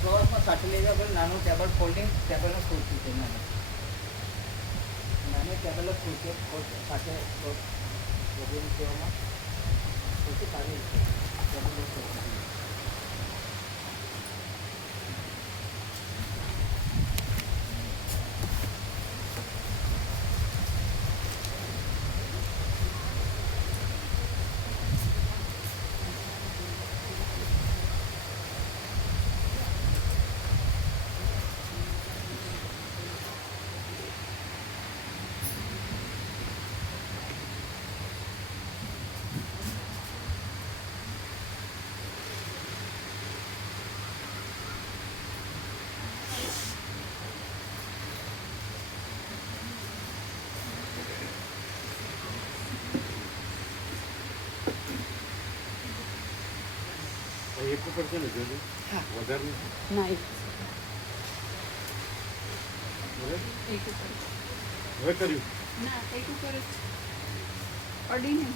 ફ્લોરમાં કાઢી લેવા પર નાનું ટેબલ ફોલ્ડિંગ ટેબલ ખુરશી છે નાની ટેબલ ખુરશી સાથે વગેરે સેવામાં ખુરશી સારી છે ટેબલ ખુરશી. એક ઉપર છે ને જોજો વધારે ના એક હવે કર્યું ના એક ઉપર જ અડીને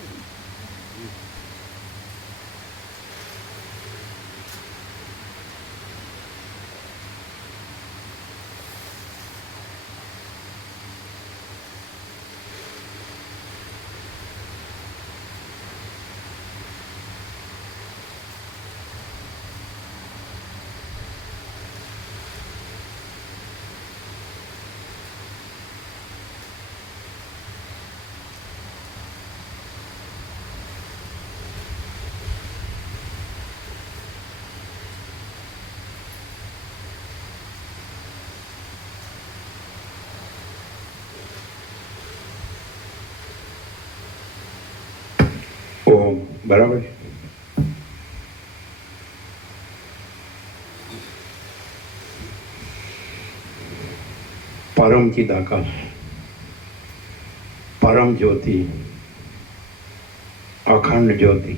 ઓમ બરાબર છે. પરમ ચિદાકાશ, પરમ જ્યોતિ, અખંડ જ્યોતિ,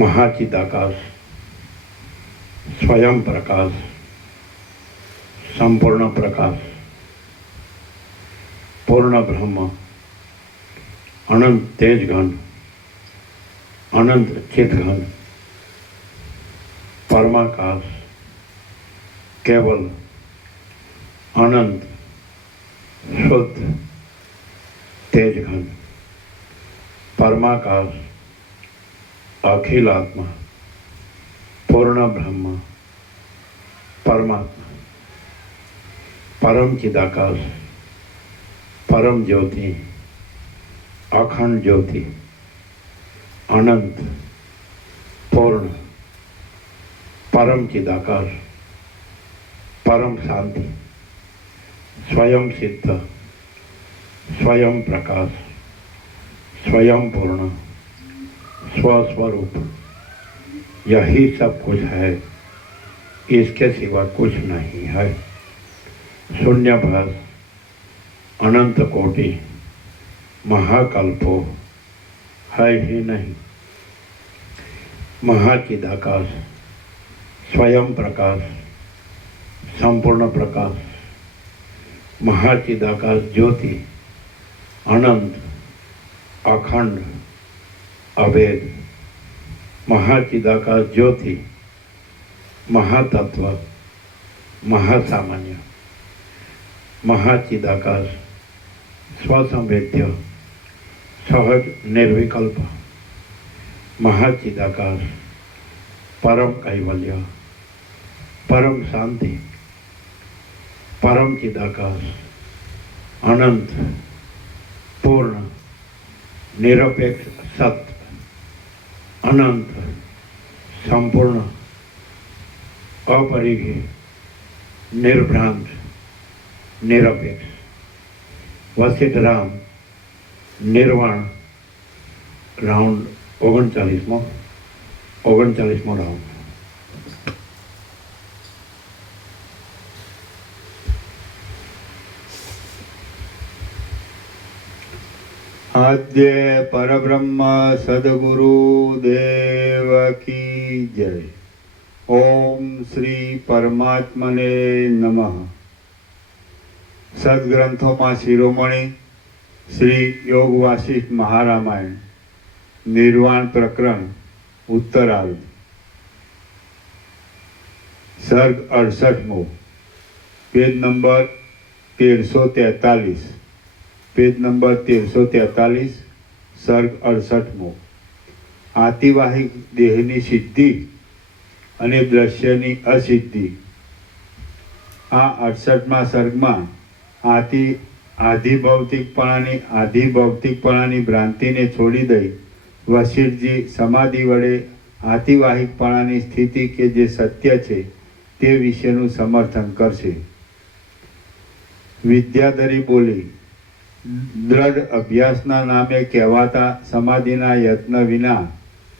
મહાચિદાકાશ, સ્વયં પ્રકાશ, સંપૂર્ણ પ્રકાશ, પૂર્ણ બ્રહ્મ, અનંત તેજ ઘન, અનંત ચિત ઘન, પરમાકાશ, કેવલ, અનંત, શુદ્ધ, તેજ ઘન, પરમાકાશ, અખિલ આત્મા, પૂર્ણ બ્રહ્મ, પરમાત્મા, પરમ ચિદાકાશ, પરમ જ્યોતિ, અખંડ જ્યોતિ, અનંત, પૂર્ણ, પરમ ચિદાકાશ, પરમ શાંતિ, स्वयं सिद्ध, स्वयं प्रकाश, स्वयं पूर्ण, स्वस्वरूप, यही सब कुछ है, इसके सिवा कुछ नहीं है. शून्यभास, अनंत कोटि, महाकल्पो है ही नहीं. महाचिदाकाश, स्वयं प्रकाश, संपूर्ण प्रकाश, महाचिदाकाश ज्योति, अनंत, अखंड, अभेद, महाचिदाकाश ज्योति, महातत्व, महासामान्य, महाचिदाकाश, स्वसंवेद्य, सहज निर्विकल्प, महाचिदाकाश, परम कैवल्य, परम शांति, परम चिदाकाश, अनंत, पूर्ण, निरपेक्ष सत्य, अनंत, संपूर्ण, अपरिघी, निर्भ्रांत, निरपेक्ष, वसित राम, निर्वाण, राउंड 39મો રાઉન્ડ. આદ્ય પરબ્રહ્મ સદગુરુ દેવ કી જય. ઓમ શ્રી પરમાત્મને નમઃ. સદગ્રંથોમાં શિરોમણી શ્રી યોગ વાસિષ્ઠ મહારામાયણ નિર્વાણ પ્રકરણ ઉત્તરાર્ધ સર્ગ 68મો, પેજ નંબર 1343, પેજ નંબર 1343, સર્ગ 68મો. આતિવાહિક દેહની સિદ્ધિ અને દ્રશ્યની અસિદ્ધિ. આ 68મા સર્ગમાં આધિભૌતિકપણાની ભ્રાંતિને છોડી દઈ વશિષ્ઠજી સમાધિ વડે આતિવાહિકપણાની સ્થિતિ કે જે સત્ય છે તે વિશેનું સમર્થન કરશે. વિદ્યાધરી બોલી, દ્રઢ અભ્યાસના નામે કહેવાતા સમાધિના યત્ન વિના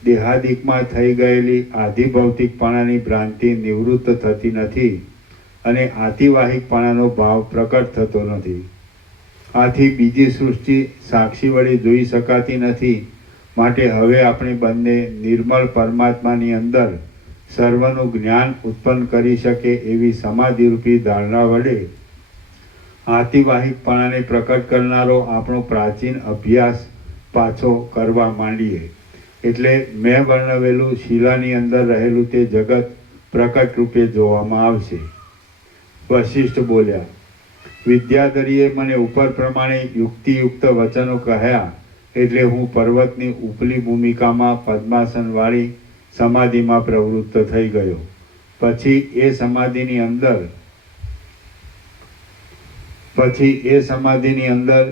દેહાદિકમાં થઈ ગયેલી આધિભૌતિકપણાની ભ્રાંતિ નિવૃત્ત થતી નથી અને આતિવાહિકપણાનો ભાવ પ્રકટ થતો નથી. આથી બીજી સૃષ્ટિ સાક્ષી વડે જોઈ શકાતી નથી. માટે હવે આપણે બંને નિર્મળ પરમાત્માની અંદર સર્વનું જ્ઞાન ઉત્પન્ન કરી શકે એવી સમાધિરૂપી ધારણા વડે આતિવાહિકપણાને પ્રકટ કરનારો આપણો પ્રાચીન અભ્યાસ પાછો કરવા માંડીએ. એટલે મેં વર્ણવેલું શિલાની અંદર રહેલું તે જગત પ્રકટ રૂપે જોવામાં આવશે. વશિષ્ઠ બોલ્યા, વિદ્યાધરીએ મને ઉપર પ્રમાણે યુક્તિયુક્ત વચનો કહ્યા એટલે હું પર્વતની ઉપલી ભૂમિકામાં પદ્માસનવાળી સમાધિમાં પ્રવૃત્ત થઈ ગયો. પછી એ સમાધિની અંદર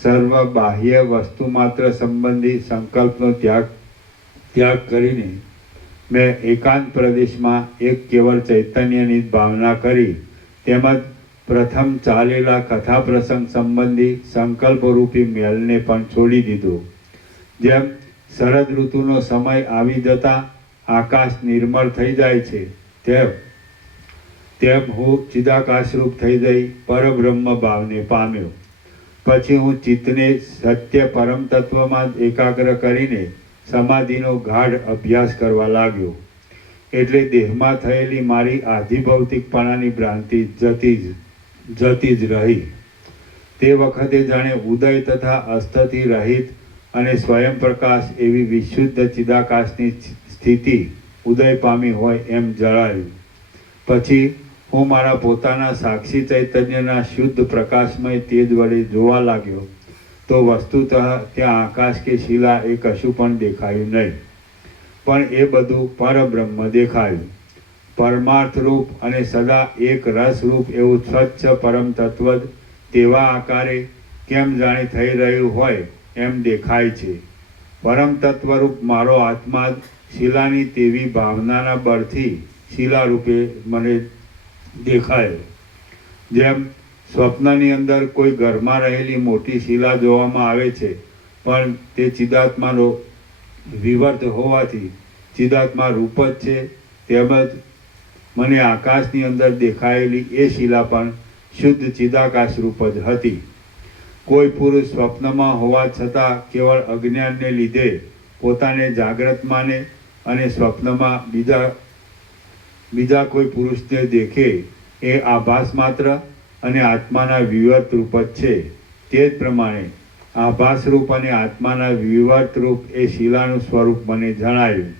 સર્વ બાહ્ય વસ્તુ માત્ર સંબંધી સંકલ્પનો ત્યાગ કરીને મેં એકાંત પ્રદેશમાં એક કેવળ ચૈતન્યની ભાવના કરી. તેમજ પ્રથમ ચાલેલા કથા પ્રસંગ સંબંધી સંકલ્પરૂપી મેલને પણ છોડી દીધો. જેમ શરદ ઋતુનો સમય આવી જતા આકાશ નિર્મળ થઈ જાય છે તેમ હું ચિદાકાશરૂપ થઈ જઈ પરબ્રહ્મ ભાવને પામ્યો. પછી હું ચિત્તને સત્ય પરમ તત્વમાં જ એકાગ્ર કરીને સમાધિનો ગાઢ અભ્યાસ કરવા લાગ્યો. એટલે દેહમાં થયેલી મારી આધિભૌતિકપણાની ભ્રાંતિ જતી જ રહી. તે વખતે જાણે ઉદય તથા અસ્તથી રહિત અને સ્વયં પ્રકાશ એવી વિશુદ્ધ ચિદાકાશની સ્થિતિ ઉદય પામી હોય એમ જણાયું. પછી હું મારા પોતાના સાક્ષી ચૈતન્યના શુદ્ધ પ્રકાશમય તેજ વડે જોવા લાગ્યો તો વસ્તુતઃ ત્યાં આકાશ કે શિલા એ કશું પણ દેખાયું નહીં, પણ એ બધું પરબ્રહ્મ દેખાયું. પરમાર્થ રૂપ અને સદા એક રસરૂપ એવું સ્વચ્છ પરમ તત્વ જ તેવા આકારે કેમ જાણે થઈ રહ્યું હોય એમ દેખાય છે. પરમ તત્વરૂપ મારો આત્મા જ શિલાની તેવી ભાવનાના બળથી શિલા રૂપે મને દેખાયો. જેમ સ્વપ્નની અંદર કોઈ ઘરમાં રહેલી મોટી શિલા જોવામાં આવે છે, પણ તે ચિદાત્માનો વિવર્ત હોવાથી ચિદાત્મા રૂપ જ છે, તેમજ મને આકાશની અંદર દેખાયેલી એ શિલા પણ શુદ્ધ ચિદાકાશ રૂપ જ હતી. કોઈ પુરુષ સ્વપ્નમાં હોવા છતાં કેવળ અજ્ઞાનને લીધે પોતાને જાગ્રત માને અને સ્વપ્નમાં બીજા કોઈ પુરુષને દેખે એ આભાસ માત્ર અને આત્માના વિવર્ત રૂપ જ છે. તે જ પ્રમાણે આભાસ રૂપ અને આત્માના વિવર્ત રૂપ એ શિલાનું સ્વરૂપ મને જણાયું.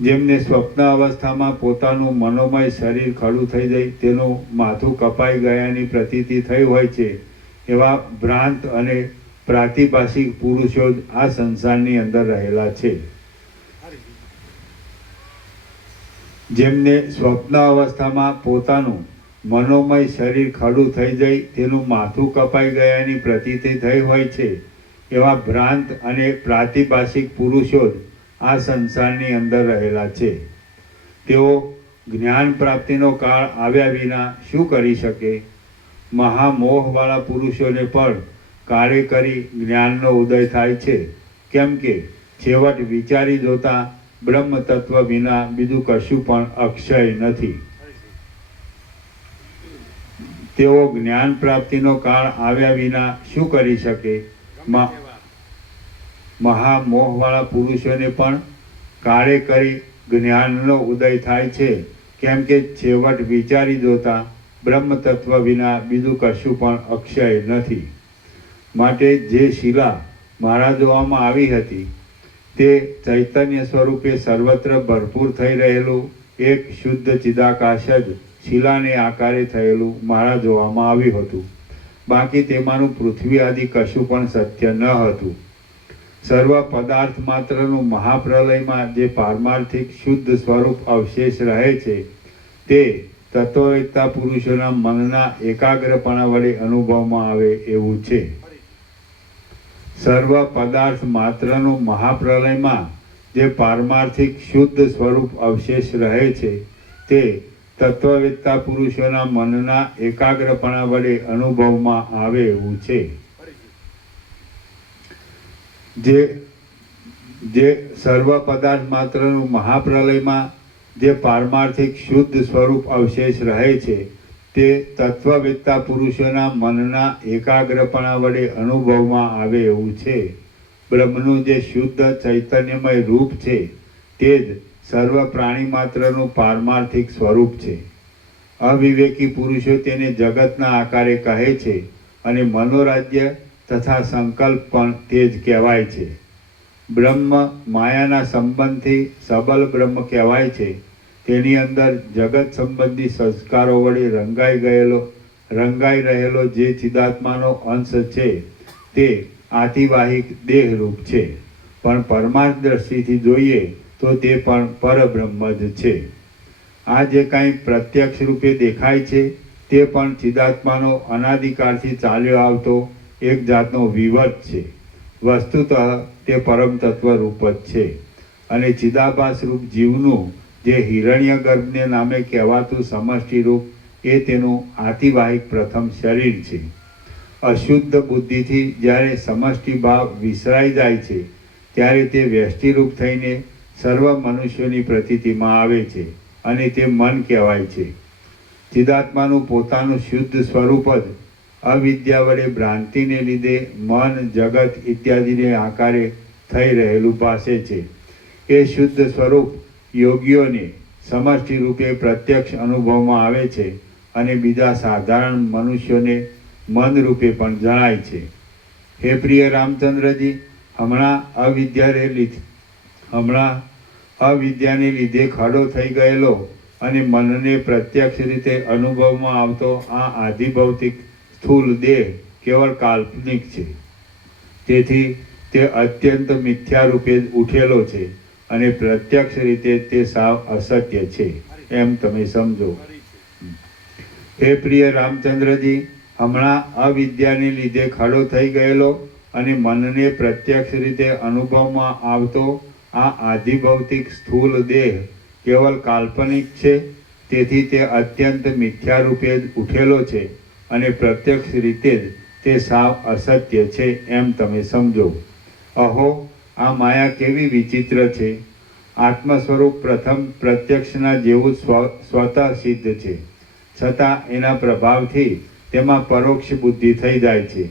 જેમને સ્વપ્ન અવસ્થામાં પોતાનું મનોમય શરીર ખડું થઈ જાય તેનું માથું કપાઈ ગયાની પ્રતીતિ થઈ હોય છે, એવા ભ્રાંત અને પ્રાતિભાષિક પુરુષો જ આ સંસારની અંદર રહેલા છે. જેમને સ્વપ્ન અવસ્થામાં પોતાનું મનોમય શરીર ખડું થઈ જાય તેનું માથું કપાઈ ગયાની પ્રતીતિ થઈ હોય છે, એવા ભ્રાંત અને પ્રાતિભાષિક પુરુષો જ આ સંસારની અંદર રહેલા છે. તેઓ જ્ઞાન પ્રાપ્તિનો કાળ આવ્યા વિના શું કરી શકે? મહામોહવાળા પુરુષોને પણ કાર્ય કરી જ્ઞાનનો ઉદય થાય છે, કેમ કે છેવટ વિચારી જોતા બ્રહ્મ તત્વ વિના બીજું કશું પણ અક્ષય નથી. તેઓ જ્ઞાન પ્રાપ્તિનો કાળ આવ્યા વિના શું કરી શકે? મહામોહવાળા પુરુષોને પણ કાર્ય કરી જ્ઞાનનો ઉદય થાય છે, કેમ કે છેવટ વિચારી જોતા બ્રહ્મ તત્વ વિના બીજું કશું પણ અક્ષય નથી. માટે જે શિલા મારા જોવામાં આવી હતી તે ચૈતન્ય સ્વરૂપે સર્વત્ર ભરપૂર થઈ રહેલું એક શુદ્ધ ચિદાકાશ જ શિલાને આકારે થયેલું મારા જોવામાં આવ્યું હતું. બાકી તેમાંનું પૃથ્વી આદિ કશું પણ સત્ય ન હતું. સર્વ પદાર્થ માત્રનું મહાપ્રલયમાં જે પારમાર્થિક શુદ્ધ સ્વરૂપ અવશેષ રહે છે તે તત્વવેત્તા પુરુષોના મનના એકાગ્રપણા વડે અનુભવમાં આવે એવું છે. સર્વ પદાર્થ માત્રનું મહાપ્રલયમાં જે પારમાર્થિક શુદ્ધ સ્વરૂપ અવશેષ રહે છે તે તત્વવેત્તા પુરુષોના મનના એકાગ્રપણા વડે અનુભવમાં આવે એવું છે. જે સર્વ પદાર્થ માત્રનું મહાપ્રલયમાં જે પારમાર્થિક શુદ્ધ સ્વરૂપ અવશેષ રહે છે તે તત્વવેત્તા પુરુષોના મનના એકાગ્રપણા વડે અનુભવમાં આવે એવું છે. બ્રહ્મનું જે શુદ્ધ ચૈતન્યમય રૂપ છે તે જ સર્વ પ્રાણી માત્રનું પારમાર્થિક સ્વરૂપ છે. અવિવેકી પુરુષો તેને જગતના આકારે કહે છે અને મનોરાજ્ય તથા સંકલ્પ પણ તે જ કહેવાય છે. બ્રહ્મ માયાના સંબંધથી સબલ બ્રહ્મ કહેવાય છે. તેની અંદર જગત સંબંધી સંસ્કારો વડે રંગાઈ રહેલો જે ચિદાત્માનો અંશ છે તે આતિવાહિક દેહરૂપ છે, પણ પરમાર્થ દ્રષ્ટિથી જોઈએ તો તે પણ પરબ્રહ્મ જ છે. આ જે કાંઈ પ્રત્યક્ષ રૂપે દેખાય છે તે પણ ચિદાત્માનો અનાદિકાળથી ચાલ્યો આવતો એક જાતનો વિવર્ત છે. વસ્તુતઃ તે પરમ તત્વ રૂપ જ છે અને ચિદાભાસ રૂપ જીવનું જે હિરણ્ય ગર્ભને નામે કહેવાતું સમષ્ટિ રૂપ એ તેનું આતિવાહિક પ્રથમ શરીર છે. અશુદ્ધ બુદ્ધિથી જ્યારે સમષ્ટિ ભાવ વિસરાઈ જાય છે ત્યારે તે વ્યષ્ટિરૂપ થઈને સર્વ મનુષ્યોની પ્રતીતિમાં આવે છે અને તે મન કહેવાય છે. ચિદાત્માનું પોતાનું શુદ્ધ સ્વરૂપ જ અવિદ્યા વડે ભ્રાંતિને લીધે મન, જગત ઇત્યાદિને આકારે થઈ રહેલું ભાસે છે. એ શુદ્ધ સ્વરૂપ યોગીઓને સમષ્ટિ રૂપે પ્રત્યક્ષ અનુભવમાં આવે છે અને બીજા સાધારણ મનુષ્યોને મન રૂપે પણ જણાય છે. હે પ્રિય રામચંદ્રજી, હમણાં અવિદ્યાને લીધે ખડો થઈ ગયેલો અને મનને પ્રત્યક્ષ રીતે અનુભવમાં આવતો આ આધિભૌતિક સ્થૂલ દેહ કેવળ કાલ્પનિક છે. તેથી તે અત્યંત મિથ્યા રૂપે ઉઠેલો છે અને પ્રત્યક્ષ રીતે તે સાવ અસત્ય છે એમ તમે સમજો. હે પ્રિય રામચંદ્રજી, હમણાં અવિદ્યાને લીધે ખડો થઈ ગયેલો અને મનને પ્રત્યક્ષ રીતે અનુભવમાં આવતો આ આધિભૌતિક સ્થૂલ દેહ કેવલ કાલ્પનિક છે. તેથી તે અત્યંત મિથ્યા રૂપે જ ઉઠેલો છે અને પ્રત્યક્ષ રીતે જ તે સાવ અસત્ય છે એમ તમે સમજો. અહો, આ માયા કેવી વિચિત્ર છે! આત્મ સ્વરૂપ પ્રથમ પ્રત્યક્ષના જેવું સ્વતઃ સિદ્ધ છે, છતાં એના પ્રભાવથી તેમાં પરોક્ષ બુદ્ધિ થઈ જાય છે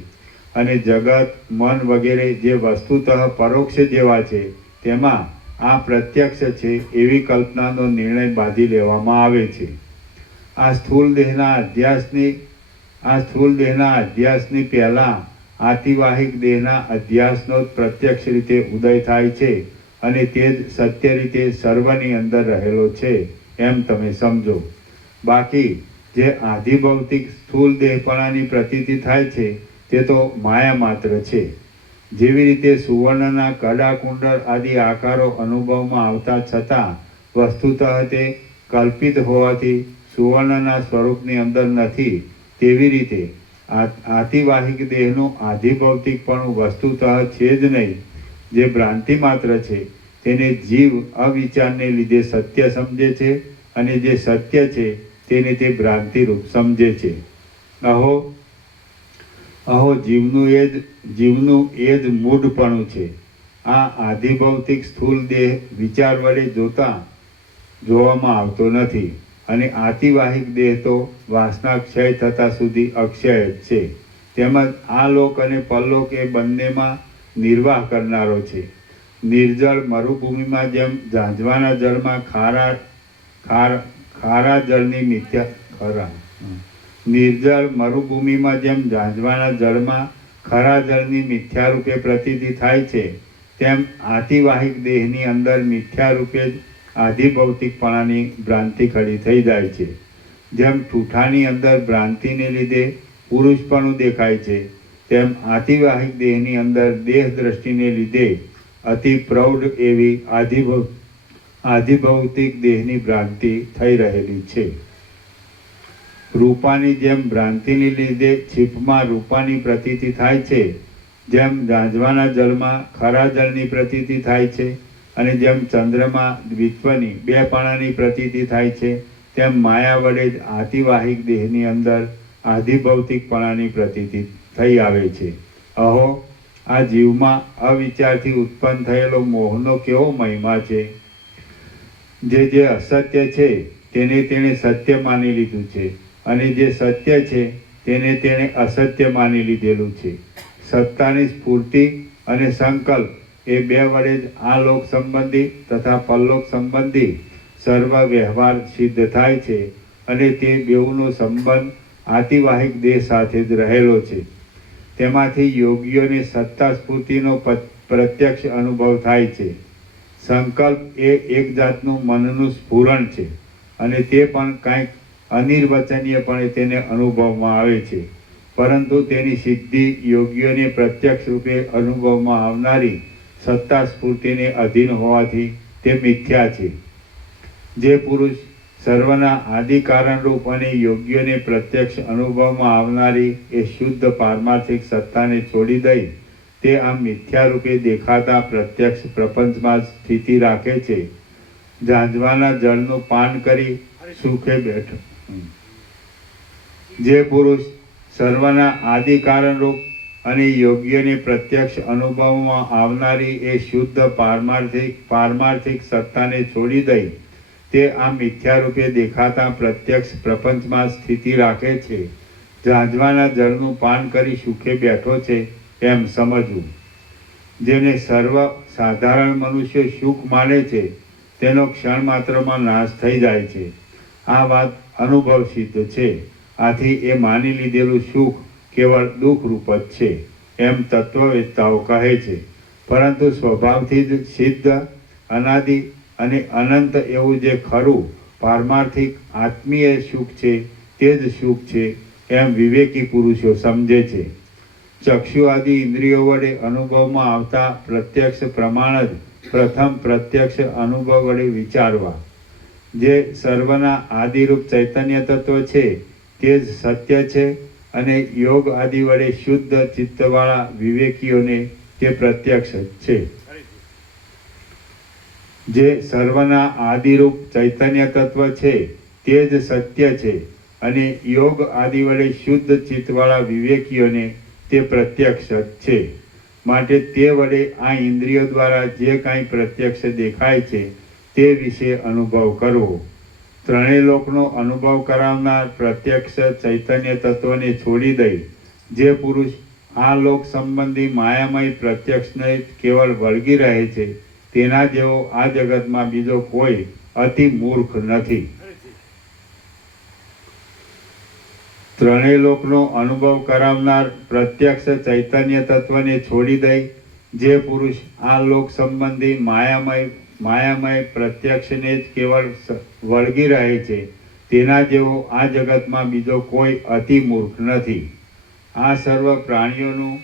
અને જગત, મન વગેરે જે વસ્તુતઃ પરોક્ષ જેવા છે તેમાં આ પ્રત્યક્ષ છે એવી કલ્પનાનો નિર્ણય બાંધી લેવામાં આવે છે. આ સ્થૂળ દેહના અધ્યાસની પહેલાં આતિવાહિક દેહના અધ્યાસનો જ પ્રત્યક્ષ રીતે ઉદય થાય છે અને તે જ સત્ય રીતે સર્વની અંદર રહેલો છે એમ તમે સમજો. બાકી જે આધિભૌતિક સ્થૂળ દેહપણાની પ્રતીતિ થાય છે તે તો માયા માત્ર છે. જેવી રીતે સુવર્ણના કડા, કુંડળ આદિ આકારો અનુભવમાં આવતા છતાં વસ્તુતઃ તે કલ્પિત હોવાથી સુવર્ણના સ્વરૂપની અંદર નથી, તેવી રીતે આતિવાહિક દેહનું આધિભૌતિકપણું વસ્તુતઃ છે જ નહીં. જે ભ્રાંતિ માત્ર છે તેને જીવ અવિચારને લીધે સત્ય સમજે છે અને જે સત્ય છે તેને તે ભ્રાંતિરૂપ સમજે છે. અહો અહો જીવનું એ જ મૂઢપણું છે. આ આધિભૌતિક સ્થૂળ દેહ વિચાર વડે જોવામાં આવતો નથી, અને આતિવાહિક દેહ તો વાસના ક્ષય થતા સુધી અક્ષય જ છે. તેમજ આ લોક અને પરલોક એ બંનેમાં નિર્વાહ કરનારો છે. નિર્જળ મરુભૂમિમાં જેમ ઝાંઝવાના જળમાં ખારા જળની નિર્જળ મરુભૂમિમાં જેમ ઝાંઝવાના જળમાં ખરા જળની મિથ્યા રૂપે પ્રતીતિ થાય છે, તેમ આતિવાહિક દેહની અંદર મિથ્યા રૂપે જ આધિભૌતિકપણાની ભ્રાંતિ ખડી થઈ જાય છે. જેમ ઠૂઠાની અંદર ભ્રાંતિને લીધે પુરુષપણું દેખાય છે, તેમ આતિવાહિક દેહની અંદર દેહ દ્રષ્ટિને લીધે અતિ પ્રૌઢ એવી આધિભૌતિક દેહની ભ્રાંતિ થઈ રહેલી છે. રૂપાની જેમ ભ્રાંતિને લીધે છીપમાં રૂપાની પ્રતીતિ થાય છે, જેમ ઝાંઝવાના જળમાં ખરા જળની પ્રતીતિ થાય છે, અને જેમ ચંદ્રમાં દ્વિત્વની બે પાણાની પ્રતીતિ થાય છે, તેમ માયા વડે જ આતિવાહિક દેહની અંદર આધિભૌતિકપણાની પ્રતીતિ થઈ આવે છે. અહો આ જીવમાં અવિચારથી ઉત્પન્ન થયેલો મોહનો કેવો મહિમા છે! જે અસત્ય છે તેને તેણે સત્ય માની લીધું છે, અને જે સત્ય છે તેને તેણે અસત્ય માની લીધેલું છે. સત્તાની સ્ફૂર્તિ અને સંકલ્પ એ બે વડે જ આ લોક સંબંધી તથા પરલોક સંબંધી સર્વ વ્યવહાર સિદ્ધ થાય છે, અને તે બેઉનો સંબંધ આતિવાહિક દેહ સાથે જ રહેલો છે. તેમાંથી યોગીઓને સત્તા સ્ફૂર્તિનો પ્રત્યક્ષ અનુભવ થાય છે. સંકલ્પ એ એક જાતનું મનનું સ્ફુરણ છે, અને તે પણ કાંઈક અનિર્વચનીયપણે તેને અનુભવમાં આવે છે, પરંતુ તેની સિદ્ધિ યોગીઓને પ્રત્યક્ષ રૂપે અનુભવમાં આવનારી સત્તા સ્ફૂર્તિને અધીન હોવાથી તે મિથ્યા છે. જે પુરુષ સર્વના આદિ કારણરૂપ અને યોગ્યોને પ્રત્યક્ષ અનુભવમાં આવનારી એ શુદ્ધ પારમાર્થિક સત્તાને છોડી દઈ તે આમ મિથ્યા રૂપે દેખાતા પ્રત્યક્ષ પ્રપંચમાં સ્થિતિ રાખે છે. ઝાંઝવાના જળનું પાન કરી સુખે બેઠો. જે પુરુષ સર્વના આદિ કારણરૂપ અને યોગ્યને પ્રત્યક્ષ અનુભવમાં આવનારી એ શુદ્ધ પારમાર્થિક સત્તાને છોડી દઈ તે આ મિથ્યા રૂપે દેખાતા પ્રત્યક્ષ પ્રપંચમાં સ્થિતિ રાખે છે. ઝાંઝવાના જળનું પાન કરી સુખે બેઠો છે એમ સમજવું. જેને સર્વ સાધારણ મનુષ્ય સુખ માને છે તેનો ક્ષણ માત્રમાં નાશ થઈ જાય છે. આ વાત અનુભવ સિદ્ધ છે. આથી એ માની લીધેલું સુખ કેવળ દુઃખ રૂપ જ છે એમ તત્વવેત્તાઓ કહે છે. પરંતુ સ્વભાવથી જ સિદ્ધ, અનાદિ અને અનંત એવું જે ખરું પારમાર્થિક આત્મીય સુખ છે તે જ સુખ છે એમ વિવેકી પુરુષો સમજે છે. ચક્ષુ આદિ ઇન્દ્રિયો વડે અનુભવમાં આવતા પ્રત્યક્ષ પ્રમાણ જ પ્રથમ પ્રત્યક્ષ અનુભવ વડે વિચારવા. જે સર્વના આદિરૂપ ચૈતન્ય તત્વ છે તે જ સત્ય છે, અને યોગ આદિ વડે શુદ્ધ ચિત્તવાળા વિવેકીઓને તે પ્રત્યક્ષ છે. જે સર્વના આદિરૂપ ચૈતન્ય તત્વ છે તે જ સત્ય છે, અને યોગ આદિ વડે શુદ્ધ ચિત્તવાળા વિવેકીઓને તે પ્રત્યક્ષ છે. માટે તે વડે આ ઇન્દ્રિયો દ્વારા જે કાંઈ પ્રત્યક્ષ દેખાય છે તે વિશે અનુભવ કરવો. ત્રણેય લોકનો અનુભવ કરાવનાર પ્રત્યક્ષ ચૈતન્ય તત્વને છોડી દઈ જે પુરુષ આ લોક સંબંધી માયામય પ્રત્યક્ષને કેવળ વળગી રહે છે તેના જેવો આ જગતમાં બીજો કોઈ અતિ મૂર્ખ નથી. ત્રણેય લોકનો અનુભવ કરાવનાર પ્રત્યક્ષ ચૈતન્ય તત્વને છોડી દઈ જે પુરુષ આ લોક સંબંધી માયામય પ્રત્યક્ષને જ કેવળ વળગી રહે છે તેના જેવો આ જગતમાં બીજો કોઈ અતિ મૂર્ખ નથી. આ સર્વ પ્રાણીઓનું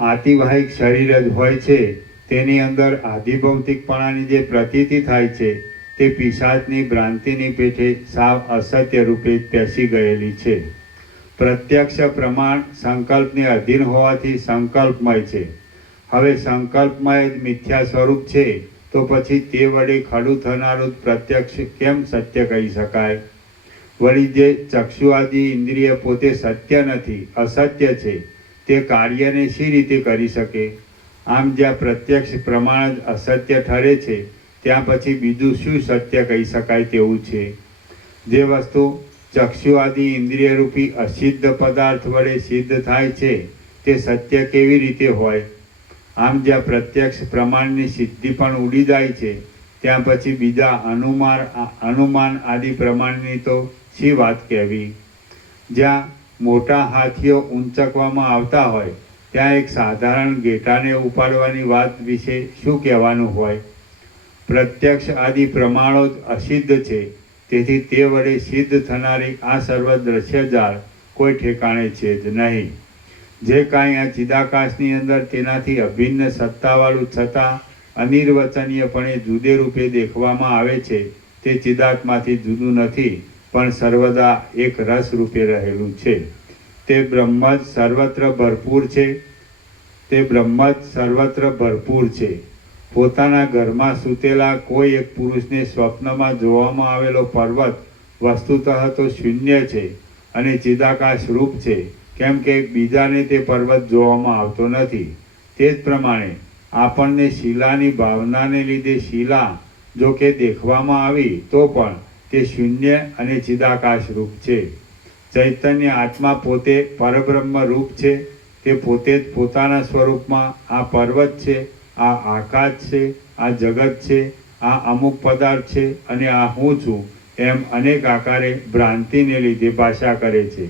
આતિવાહિક શરીર જ હોય છે તેની અંદર આધિભૌતિકપણાની જે પ્રતીતિ થાય છે તે પિશાચની ભ્રાંતિની પેઠે સાવ અસત્ય રૂપે પેસી ગયેલી છે. પ્રત્યક્ષ પ્રમાણ સંકલ્પને અધીન હોવાથી સંકલ્પમય છે. હવે સંકલ્પમય જ મિથ્યા સ્વરૂપ છે તો પછી તે વડે ખડું થનારું પ્રત્યક્ષ કેમ સત્ય કહી શકાય? વળી જે ચક્ષુ આદિ ઇન્દ્રિય પોતે સત્ય નથી, અસત્ય છે, તે કાર્યને શી રીતે કરી શકે? આમ જ્યાં પ્રત્યક્ષ પ્રમાણ જ અસત્ય ઠરે છે ત્યાં પછી બીજું શું સત્ય કહી શકાય તેવું છે? જે વસ્તુ ચક્ષુ આદિ ઇન્દ્રિય રૂપી અસિદ્ધ પદાર્થ વડે સિદ્ધ થાય છે તે સત્ય કેવી રીતે હોય? આમ જ્યાં પ્રત્યક્ષ પ્રમાણની સિદ્ધિ પણ ઉડી જાય છે ત્યાં પછી બીજા અનુમાન આદિ પ્રમાણની તો શી વાત કહેવી? જ્યાં મોટા હાથીઓ ઊંચકવામાં આવતા હોય ત્યાં એક સાધારણ ઘેટાને ઉપાડવાની વાત વિશે શું કહેવાનું હોય? પ્રત્યક્ષ આદિ પ્રમાણો જ અસિદ્ધ છે, તેથી તે વડે સિદ્ધ થનારી આ સર્વ દ્રશ્યજાળ કોઈ ઠેકાણે છે જ નહીં. જે કાંઈ આ ચિદાકાશની અંદર તેનાથી અભિન્ન સત્તાવાળું છતાં અનિર્વચનીયપણે જુદે રૂપે દેખવામાં આવે છે તે ચિદાત્માથી જુદું નથી, પણ સર્વદા એક રસ રૂપે રહેલું છે. તે બ્રહ્મ જ સર્વત્ર ભરપૂર છે. તે બ્રહ્મ જ સર્વત્ર ભરપૂર છે. પોતાના ઘરમાં સૂતેલા કોઈ એક પુરુષને સ્વપ્નમાં જોવામાં આવેલો પર્વત વસ્તુતઃ તો શૂન્ય છે અને ચિદાકાશ રૂપ છે, કેમ કે બીજાને તે પર્વત જોવામાં આવતો નથી. તે જ પ્રમાણે આપણને શિલાની ભાવનાને લીધે શિલા જો કે દેખવામાં આવી તો પણ તે શૂન્ય અને ચિદાકાશ રૂપ છે. ચૈતન્ય આત્મા પોતે પરબ્રહ્મ રૂપ છે. તે પોતે જ પોતાના સ્વરૂપમાં આ પર્વત છે, આ આકાશ છે, આ જગત છે, આ અમુક પદાર્થ છે અને આ હું છું એમ અનેક આકારે ભ્રાંતિને લીધે ભાષા કરે છે.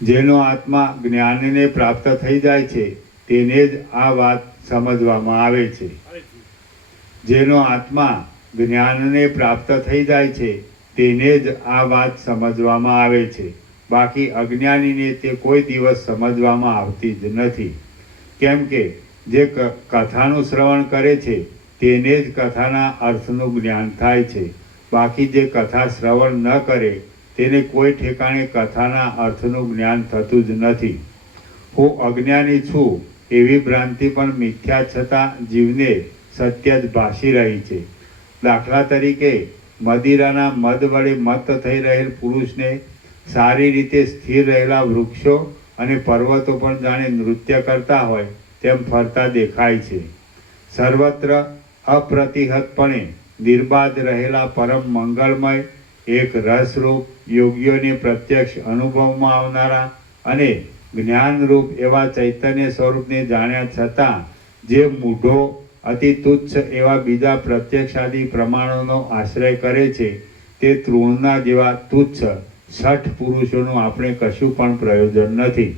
જેનો આત્મા જ્ઞાનને પ્રાપ્ત થઈ જાય છે તેને જ આ વાત સમજવામાં આવે છે. જેનો આત્મા જ્ઞાનને પ્રાપ્ત થઈ જાય છે તેને જ આ વાત સમજવામાં આવે છે. બાકી અજ્ઞાનીને તે કોઈ દિવસ સમજવામાં આવતી જ નથી. કેમ કે જે કથાનું શ્રવણ કરે છે તેને જ કથાના અર્થનું જ્ઞાન થાય છે. બાકી જે કથા શ્રવણ ન કરે તેને કોઈ ઠેકાણે કથાના અર્થનું જ્ઞાન થતું જ નથી. હું અજ્ઞાની છું એવી ભ્રાંતિ પણ મિથ્યા છતાં જીવને સત્ય જ ભાસી રહી છે. દાખલા તરીકે મદિરાના મદ વડે મત્ત થઈ રહેલ પુરુષને સારી રીતે સ્થિર રહેલા વૃક્ષો અને પર્વતો પણ જાણે નૃત્ય કરતા હોય તેમ ફરતા દેખાય છે. સર્વત્ર અપ્રતિહતપણે નિર્બાધ રહેલા પરમ મંગળમય એક રસરૂપ યોગ્યોને પ્રત્યક્ષ અનુભવમાં આવનારા અને જ્ઞાનરૂપ એવા ચૈતન્ય સ્વરૂપને જાણ્યા છતાં જે મૂઢો અતિ તુચ્છ એવા બીજા પ્રત્યક્ષાદી પ્રમાણોનો આશ્રય કરે છે તે તૃણના જેવા તુચ્છ છઠ પુરુષોનું આપણે કશું પણ પ્રયોજન નથી.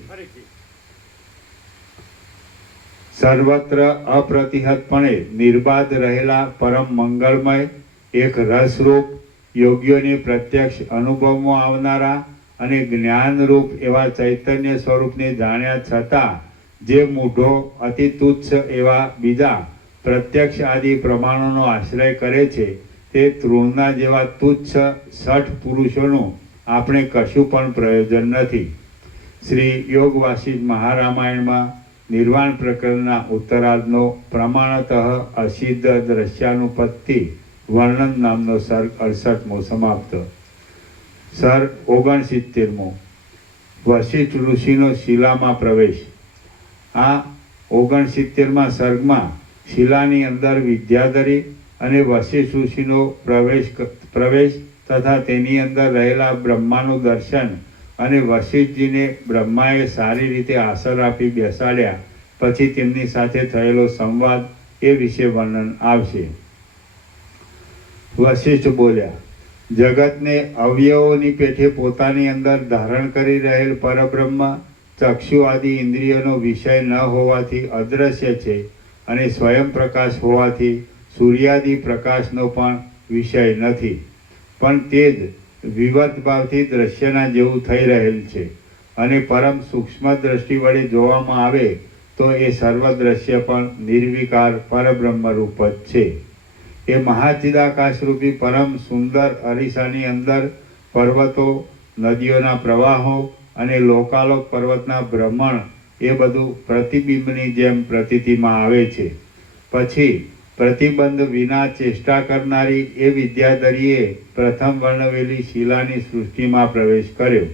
સર્વત્ર અપ્રતિહતપણે નિર્બાધ રહેલા પરમ મંગળમય એક રસરૂપ યોગ્યોને પ્રત્યક્ષ અનુભવમાં આવનારા અને જ્ઞાનરૂપ એવા ચૈતન્ય સ્વરૂપને જાણ્યા છતાં જે મૂઢો અતિ તુચ્છ એવા બીજા પ્રત્યક્ષ આદિ પ્રમાણોનો આશ્રય કરે છે તે તૃણના જેવા તુચ્છ છઠ પુરુષોનું આપણે કશું પણ પ્રયોજન નથી. શ્રી યોગ વાસિષ્ઠ મહારામાયણમાં નિર્વાણ પ્રકરણના ઉત્તરાર્ધનો પ્રમાણતઃ અસિદ્ધ દ્રશ્યાનુપત્તિ વર્ણન નામનો સર્ગ 68મો સમાપ્ત. સર્ગ 69મો વશિષ્ઠ ઋષિનો શિલામાં પ્રવેશ. આ 69મા સર્ગમાં શિલાની અંદર વિદ્યાધરી અને વશિષ્ઠ ઋષિનો પ્રવેશ તથા તેની અંદર રહેલા બ્રહ્માનું દર્શન અને વશિષ્ઠજીને બ્રહ્માએ સારી રીતે આસર આપી બેસાડ્યા પછી તેમની સાથે થયેલો સંવાદ એ વિશે વર્ણન આવશે. વશિષ્ઠ બોલ્યા, જગતને અવયવોની પેઠે પોતાની અંદર ધારણ કરી રહેલ પરબ્રહ્મ ચક્ષુ આદિ ઇન્દ્રિયોનો વિષય ન હોવાથી અદ્રશ્ય છે અને સ્વયં પ્રકાશ હોવાથી સૂર્યાદિ પ્રકાશનો પણ વિષય નથી, પણ તે જ વિવર્ત ભાવથી દ્રશ્યના જેવું થઈ રહેલ છે અને પરમ સૂક્ષ્મ દ્રષ્ટિ વડે જોવામાં આવે તો એ સર્વદ્રશ્ય પણ નિર્વિકાર પરબ્રહ્મ રૂપ જ છે. એ મહાચિદાકાશરૂપી પરમ સુંદર અરીસાની અંદર પર્વતો, નદીઓના પ્રવાહો અને લોકાલોક પર્વતના ભ્રમણ એ બધું પ્રતિબિંબની જેમ પ્રતીતિમાં આવે છે. પછી પ્રતિબંધ વિના ચેષ્ટા કરનારી એ વિદ્યાધરીએ પ્રથમ વર્ણવેલી શિલાની સૃષ્ટિમાં પ્રવેશ કર્યો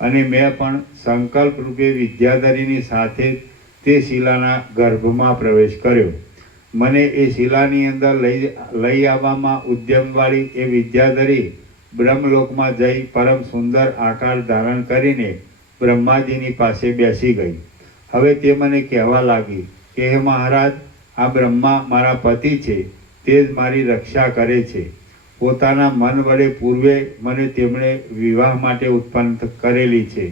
અને મેં પણ સંકલ્પ રૂપે વિદ્યાધરીની સાથે તે શિલાના ગર્ભમાં પ્રવેશ કર્યો. મને એ શિલાની અંદર લઈ આવવામાં ઉદ્યમવાળી એ વિદ્યાધરી બ્રહ્મલોકમાં જઈ પરમ સુંદર આકાર ધારણ કરીને બ્રહ્માજીની પાસે બેસી ગઈ. હવે તે મને કહેવા લાગી કે હે મહારાજ, આ બ્રહ્મા મારા પતિ છે, તે જ મારી રક્ષા કરે છે. પોતાના મન વડે પૂર્વે મને તેમણે વિવાહ માટે ઉત્પન્ન કરેલી છે.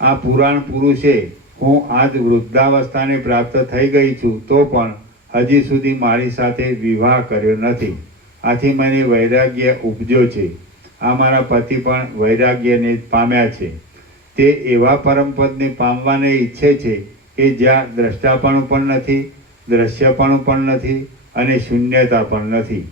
આ પુરાણ પુરુષે હું આજ વૃદ્ધાવસ્થાને પ્રાપ્ત થઈ ગઈ છું તો પણ હજી સુધી મારી સાથે વિવાહ કર્યો નથી. આથી મને વૈરાગ્ય ઉપજ્યો છે. આ મારા પતિ પણ વૈરાગ્યને પામ્યા છે. તે એવા પરમપદને પામવાને ઈચ્છે છે કે જ્યાં દ્રષ્ટાપણું પણ નથી, દ્રશ્યપણું પણ નથી અને શૂન્યતા પણ નથી.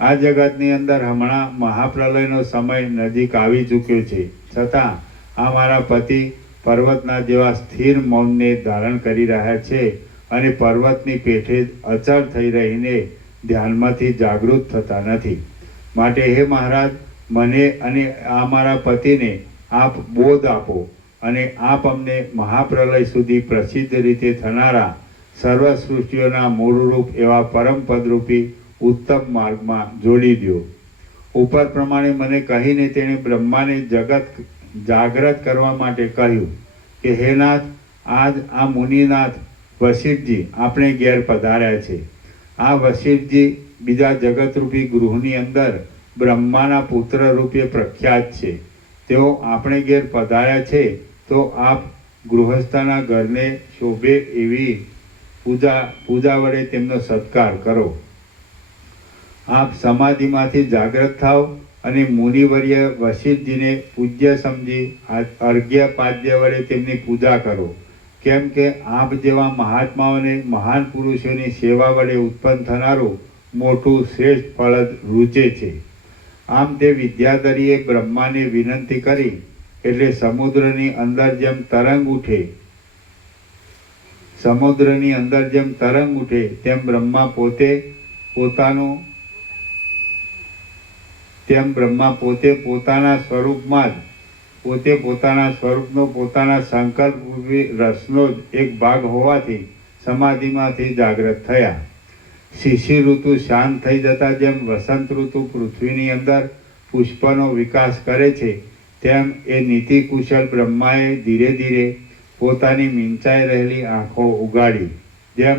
આ જગતની અંદર હમણાં મહાપ્રલયનો સમય નજીક આવી ચૂક્યો છે, છતાં આ મારા પતિ પર્વતના જેવા સ્થિર મૌનને ધારણ કરી રહ્યા છે અને પર્વતની પેઠે અચળ થઈ રહીને ધ્યાનમાંથી જાગૃત થતા નથી. માટે હે મહારાજ, મને અને આ મારા પતિને આપ બોધ આપો અને આપ અમને મહાપ્રલય સુધી પ્રસિદ્ધ રીતે થનારા સર્વ સૃષ્ટિઓના મૂળરૂપ એવા પરમપદરૂપી ઉત્તમ માર્ગમાં જોડી દો. ઉપર પ્રમાણે મને કહીને તેણે બ્રહ્માને જગત જાગ્રત કરવા માટે કહ્યું કે હે નાથ, આજ આ મુનિનાથ વશિષ્ઠજી આપણે ઘેર પધાર્યા છે. આ વશિષ્ઠજી બીજા જગતરૂપી ગૃહની અંદર બ્રહ્માના પુત્ર રૂપે પ્રખ્યાત છે. તેઓ આપણે ઘેર પધાર્યા છે તો આપ ગૃહસ્થના ઘરને શોભે એવી પૂજા વડે તેમનો સત્કાર કરો. આપ સમાધિમાંથી જાગૃત થાવ અને મુનિવર્ય વશિષ્ઠજીને પૂજ્ય સમજી અર્ઘ્ય પાદ્ય વડે તેમની પૂજા કરો. કેમ કે આપ જેવા મહાત્માઓને મહાન પુરુષોની સેવા વડે ઉત્પન્ન થનારું મોટું શ્રેષ્ઠ ફળ જ રૂચે છે. આમ તે વિદ્યાધરીએ બ્રહ્માને વિનંતી કરી એટલે સમુદ્રની અંદર જેમ તરંગ ઉઠે તેમ બ્રહ્મા પોતે પોતાના સ્વરૂપનો પોતાના સંકલ્પ રસનો જ એક ભાગ હોવાથી સમાધિમાંથી જાગૃત થયા. શિશિર ઋતુ શાંત થઈ જતા જેમ વસંત ઋતુ પૃથ્વીની અંદર પુષ્પનો વિકાસ કરે છે, તેમ એ નીતિ કુશળ બ્રહ્માએ ધીરે ધીરે પોતાની મીંચાઈ રહેલી આંખો ઉગાડી. જેમ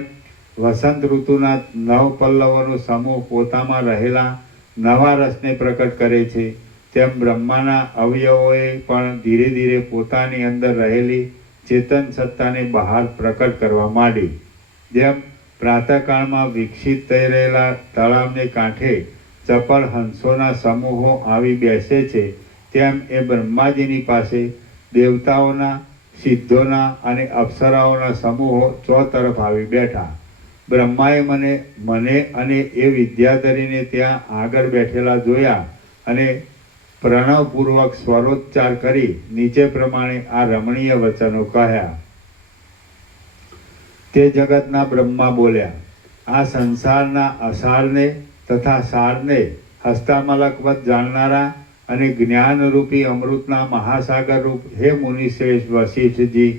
વસંત ઋતુના નવ પલ્લવોનો સમૂહ પોતામાં રહેલા નવા રસને પ્રકટ કરે છે, તેમ બ્રહ્માના અવયવોએ પણ ધીરે ધીરે પોતાની અંદર રહેલી ચેતન સત્તાને બહાર પ્રકટ કરવા માંડી. જેમ પ્રાતઃકાળમાં વિકસિત થઈ રહેલા તળાવને કાંઠે ચપળ હંસોના સમૂહો આવી બેસે છે, તેમ એ બ્રહ્માજીની પાસે દેવતાઓના, સિદ્ધોના અને અપ્સરાઓના સમૂહો ચોતરફ આવી બેઠા. બ્રહ્માએ મને અને એ વિદ્યાધરીને ત્યાં આગળ બેઠેલા જોયા અને પ્રણવપૂર્વક સ્વરોચ્ચાર કરી નીચે પ્રમાણે આ રમણીય વચનો કહ્યા. તે જગતના બ્રહ્મા બોલ્યા, આ સંસારના અસારને તથા સારને હસ્તામલકવત જાણનારા અને જ્ઞાનરૂપી અમૃતના મહાસાગર રૂપ હે મુનિશ્રેષ્ઠ વશિષ્ઠજી,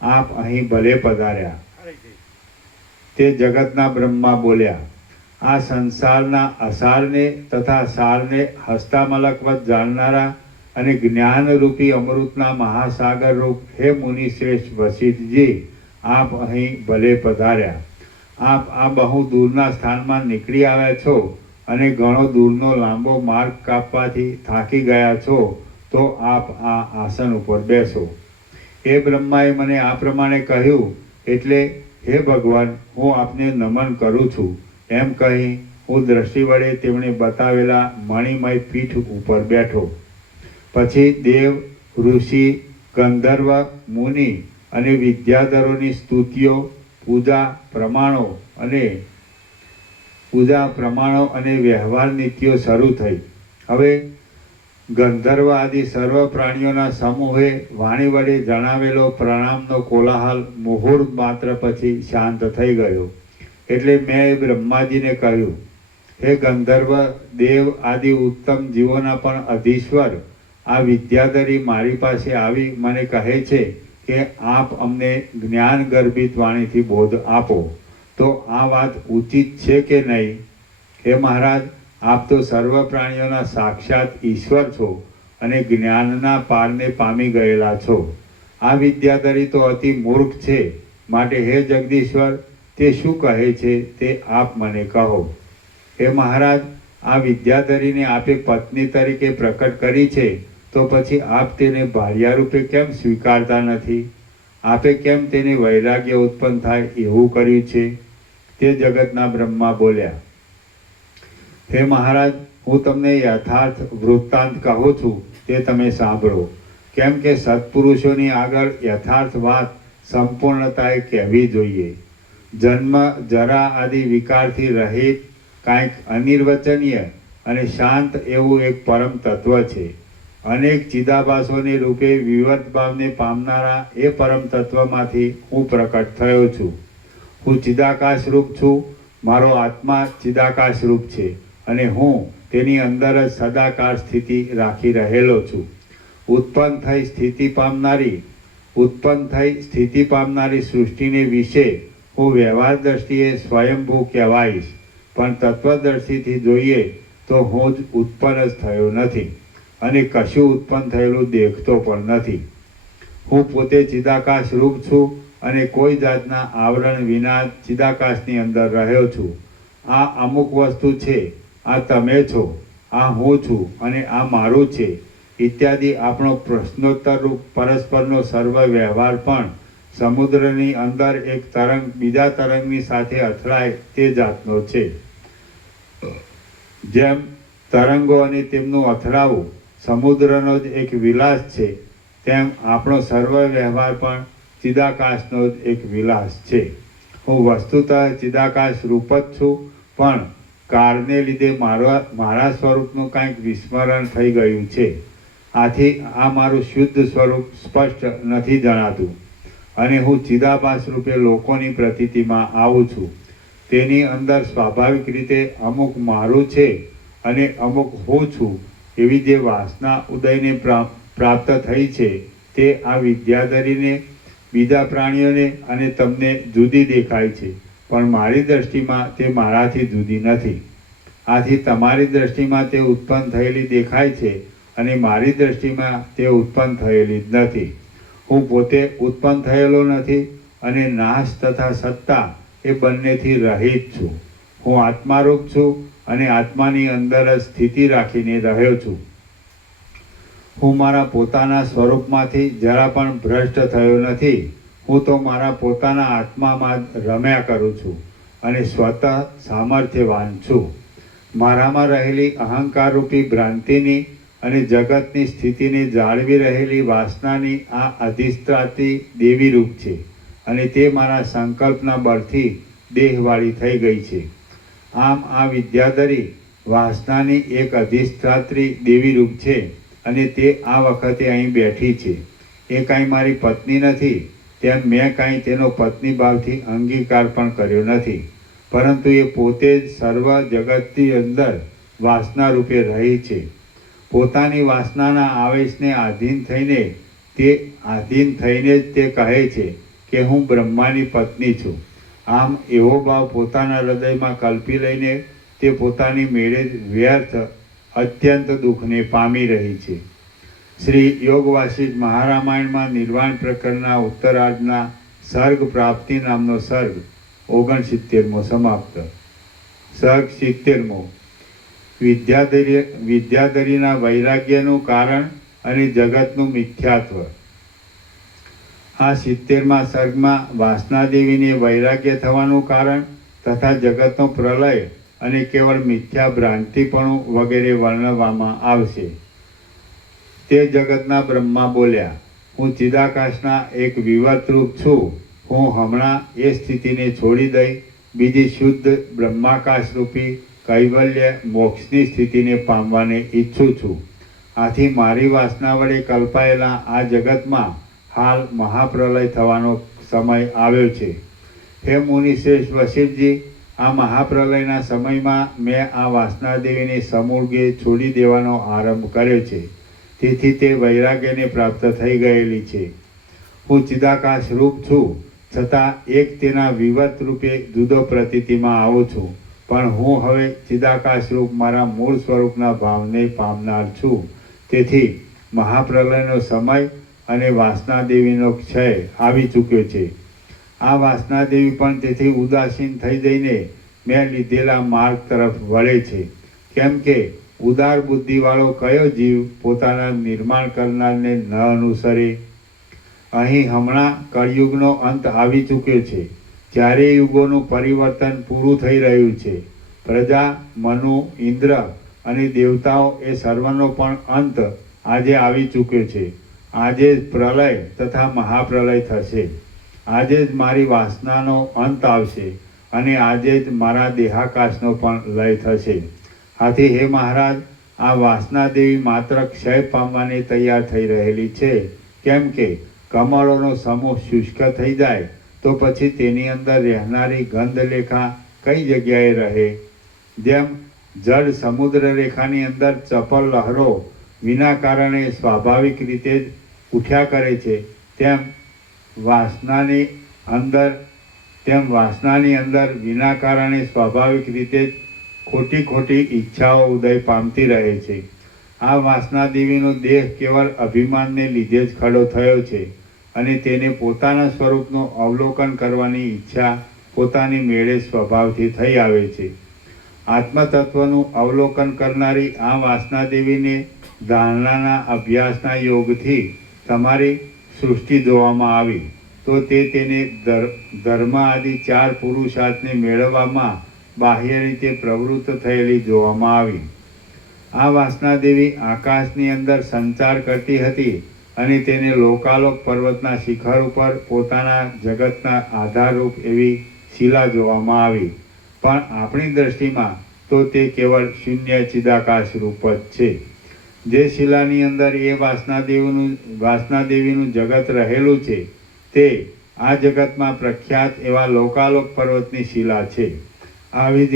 આપ અહીં ભલે પધાર્યા. તે જગતના બ્રહ્મા બોલ્યા, આ સંસારના અસારને તથા સારને હસ્તામલકવત જાણનારા અને જ્ઞાનરૂપી અમૃતના મહાસાગર રૂપ હે મુનિશ્રેષ્ઠ વશિષ્ઠજી, આપ અહીં ભલે પધાર્યા. આપ આ બહુ દૂરના સ્થાનમાં નીકળી આવ્યા છો અને ઘણો દૂરનો લાંબો માર્ગ કાપવાથી થાકી ગયા છો, તો આપ આ આસન ઉપર બેસો. એ બ્રહ્માએ મને આ પ્રમાણે કહ્યું એટલે હે ભગવાન, હું આપને નમન કરું છું એમ કહી હું દ્રષ્ટિ વડે તેમણે બતાવેલા મણિમય પીઠ ઉપર બેઠો. પછી દેવ, ઋષિ, ગંધર્વ, મુનિ અને વિદ્યાધરોની સ્તુતિઓ પૂજા પ્રમાણો અને વ્યવહાર નીતિઓ શરૂ થઈ. હવે ગંધર્વ આદિ સર્વ પ્રાણીઓના સમૂહે વાણી વડે જણાવેલો પ્રણામનો કોલાહલ મુહૂર્ત માત્ર પછી શાંત થઈ ગયો. એટલે મેં બ્રહ્માજીને કહ્યું, હે ગંધર્વ દેવ આદિ ઉત્તમ જીવોના પણ અધીશ્વર, આ વિદ્યાધરી મારી પાસે આવી મને કહે છે કે આપ અમને જ્ઞાન ગર્ભિત વાણીથી બોધ આપો. તો આ વાત ઉચિત છે કે નહીં? હે મહારાજ, આપ તો સર્વ પ્રાણીઓના સાક્ષાત ઈશ્વર છો અને જ્ઞાનના પારને પામી ગયેલા છો. આ વિદ્યાધરી તો અતિ મૂર્ખ છે, માટે હે જગદીશ્વર, તે શું કહે છે તે આપ મને કહો. હે મહારાજ, આ વિદ્યાધરીને આપે પત્ની તરીકે પ્રકટ કરી છે, તો પછી આપ તેને ભાર્યા રૂપે કેમ સ્વીકારતા નથી? આપે કેમ તેને વૈરાગ્ય ઉત્પન્ન થાય એવું કર્યું છે? તે જગતના બ્રહ્મા બોલ્યા, હે મહારાજ, હું તમને યથાર્થ વૃત્તાંત કહું છું, તે તમે સાંભળો. કેમ કે સત્પુરુષોની આગળ યથાર્થ વાત સંપૂર્ણતાએ કહેવી જોઈએ. જન્મ જરા આદિ વિકારથી રહિત કાંઈક અનિર્વચનીય અને શાંત એવું એક પરમ તત્વ છે. અનેક ચિદાભાસોને રૂપે વિવર્ત ભાવને પામનારા એ પરમ તત્વમાંથી હું પ્રકટ થયો છું. હું ચિદાકાશ રૂપ છું. મારો આત્મા ચિદાકાશ રૂપ છે અને હું તેની અંદર જ સદાકાળ સ્થિતિ રાખી રહેલો છું. ઉત્પન્ન થઈ સ્થિતિ પામનારી સૃષ્ટિને વિશે હું વ્યવહાર દ્રષ્ટિએ સ્વયંભૂ કહેવાઈશ, પણ તત્વદર્શીથી જોઈએ તો હું જ ઉત્પન્ન જ થયો નથી અને કશું ઉત્પન્ન થયેલું દેખતો પણ નથી. હું પોતે ચિદાકાશ રૂપ છું અને કોઈ જાતના આવરણ વિના ચિદાકાશની અંદર રહ્યો છું. આ અમુક વસ્તુ છે, આ તમે છો, આ હું છું અને આ મારું છે ઇત્યાદિ આપણો પ્રશ્નોત્તર રૂપ પરસ્પરનો સર્વ વ્યવહાર પણ સમુદ્રની અંદર એક તરંગ બીજા તરંગની સાથે અથડાય તે જાતનો છે. જેમ તરંગો અને તેમનું અથડાવું સમુદ્રનો જ એક વિલાસ છે, તેમ આપણો સર્વ વ્યવહાર પણ ચિદાકાશનો જ એક વિલાસ છે. હું વસ્તુતઃ ચિદાકાશ રૂપ જ છું, પણ કાળને લીધે મારા સ્વરૂપનું કાંઈક વિસ્મરણ થઈ ગયું છે. આથી આ મારું શુદ્ધ સ્વરૂપ સ્પષ્ટ નથી જણાતું અને હું ચિદાભાસ રૂપે લોકોની પ્રતીતિમાં આવું છું. તેની અંદર સ્વાભાવિક રીતે અમુક મારું છે અને અમુક હું છું એવી જે વાસના ઉદયને પ્રાપ્ત થઈ છે, તે આ વિદ્યાધરીને, બીજા પ્રાણીઓને અને તમને જુદી દેખાય છે, પણ મારી દ્રષ્ટિમાં તે મારાથી જુદી નથી. આથી તમારી દ્રષ્ટિમાં તે ઉત્પન્ન થયેલી દેખાય છે અને મારી દ્રષ્ટિમાં તે ઉત્પન્ન થયેલી જ નથી. હું પોતે ઉત્પન્ન થયેલો નથી અને નાશ તથા સત્તા એ બંનેથી રહિત છું. હું આત્મારૂપ છું અને આત્માની અંદર જ સ્થિતિ રાખીને રહ્યો છું. હું મારા પોતાના સ્વરૂપમાંથી જરા પણ ભ્રષ્ટ થયો નથી. હું તો મારા પોતાના આત્મામાં જ રમ્યા કરું છું અને સ્વતઃ સામર્થ્યવાન છું. મારામાં રહેલી અહંકારરૂપી ભ્રાંતિની અને જગતની સ્થિતિને જાળવી રહેલી વાસનાની આ અધિષ્ઠાતી દેવી રૂપ છે અને તે મારા સંકલ્પના બળથી દેહવાળી થઈ ગઈ છે. આમ આ વિદ્યાધરી વાસનાની એક અધિષ્ઠાત્રી દેવી રૂપ છે અને તે આ વખતે અહીં બેઠી છે. એ કાંઈ મારી પત્ની નથી, તેમ મેં કાંઈ તેનો પત્ની ભાવથી અંગીકાર પણ કર્યો નથી, પરંતુ એ પોતે જ સર્વ જગતની અંદર વાસના રૂપે રહી છે. પોતાની વાસનાના આવેશને આધીન થઈને જ તે કહે છે કે હું બ્રહ્માની પત્ની છું. આમ એવો ભાવ પોતાના હૃદયમાં કલ્પી લઈને તે પોતાની મેળે જ વ્યર્થ અત્યંત દુઃખને પામી રહી છે. શ્રી યોગ વાસિષ્ઠ મહારામાયણમાં નિર્વાણ પ્રકરણના ઉત્તરાર્ધના સર્ગ પ્રાપ્તિ નામનો સર્ગ 69મો સમાપ્ત. સર્ગ 70મો વિદ્યાધરીના વૈરાગ્યનું કારણ અને જગતનું મિથ્યાત્વ. આ 70મા સર્ગમાં વાસનાદેવીને વૈરાગ્ય થવાનું કારણ તથા જગતનો પ્રલય અને કેવળ મિથ્યા ભ્રાંતિપણું વગેરે વર્ણવવામાં આવશે. તે જગતના બ્રહ્મા બોલ્યા, હું ચિદાકાશના એક વિવર્તરૂપ છું હું હમણાં એ સ્થિતિને છોડી દઈ બીજી શુદ્ધ બ્રહ્માકાશરૂપી કૈવલ્ય મોક્ષની સ્થિતિને પામવાને ઈચ્છું છું. આથી મારી વાસના વડે કલ્પાયેલા આ જગતમાં હાલ મહાપ્રલય થવાનો સમય આવ્યો છે. હે મુનિશ્રેષ્ઠ વશિષ્ઠજી, આ મહાપ્રલયના સમયમાં મેં આ વાસનાદેવીને સમૂળગે છોડી દેવાનો આરંભ કર્યો છે. તેથી તે વૈરાગ્યને પ્રાપ્ત થઈ ગયેલી છે. હું ચિદાકાશ રૂપ છું, છતાં એક તેના વિવર્ત રૂપે જુદો પ્રતીતિમાં આવું છું. પણ હું હવે ચિદાકાશ રૂપ મારા મૂળ સ્વરૂપના ભાવને પામનાર છું. તેથી મહાપ્રલયનો સમય અને વાસનાદેવીનો ક્ષય આવી ચૂક્યો છે. આ વાસનાદેવી પણ તેથી ઉદાસીન થઈ જઈને મેં લીધેલા માર્ગ તરફ વળે છે. કેમ કે ઉદાર બુદ્ધિવાળો કયો જીવ પોતાના નિર્માણ કરનારને ન અનુસરે? અહીં હમણાં કળિયુગનો અંત આવી ચૂક્યો છે. ચારેય યુગોનું પરિવર્તન પૂરું થઈ રહ્યું છે. પ્રજા, મનુ, ઇન્દ્ર અને દેવતાઓ એ સર્વનો પણ અંત આજે આવી ચૂક્યો છે. આજે જ પ્રલય તથા મહાપ્રલય થશે. આજે જ મારી વાસનાનો અંત આવશે અને આજે જ મારા દેહાકાશનો પણ લય થશે. આથી હે મહારાજ, આ વાસનાદેવી માત્ર ક્ષય પામવાને તૈયાર થઈ રહેલી છે. કેમ કે કમળોનો સમૂહ શુષ્ક થઈ જાય તો પછી તેની અંદર રહેનારી ગંધલેખા કઈ જગ્યાએ રહે? જેમ જળ સમુદ્ર રેખાની અંદર ચપળ લહેરો વિના કારણે સ્વાભાવિક રીતે જ ઉઠ્યા કરે છે, તેમ વાસનાની અંદર વિના કારણે સ્વાભાવિક રીતે જ ખોટી ઈચ્છાઓ ઉદય પામતી રહે છે. આ વાસનાદેવીનો દેહ કેવળ અભિમાનને લીધે જ ખડો થયો છે અને તેને પોતાના સ્વરૂપનું અવલોકન કરવાની ઈચ્છા પોતાની મેળે સ્વભાવથી થઈ આવે છે. આત્મતત્વનું અવલોકન કરનારી આ વાસનાદેવીને ધારણાના અભ્યાસના યોગથી તમારી સૃષ્ટિ જોવામાં આવી તો તેને ધર્મ આદિ 4 પુરુષાર્થને મેળવવામાં બાહ્ય રીતે પ્રવૃત્ત થયેલી જોવામાં આવી. આ વાસનાદેવી આકાશની અંદર સંચાર કરતી હતી અને તેને લોકાલોક પર્વતના શિખર ઉપર પોતાના જગતના આધારરૂપ એવી શિલા જોવામાં આવી. પણ આપણી દ્રષ્ટિમાં તો તે કેવળ શૂન્ય ચિદાકાશ રૂપ જ છે. જે શિલાની અંદર એ વાસનાદેવીનું જગત રહેલું છે તે આ જગતમાં પ્રખ્યાત એવા લોકાલોક પર્વતની શિલા છે. આવી જ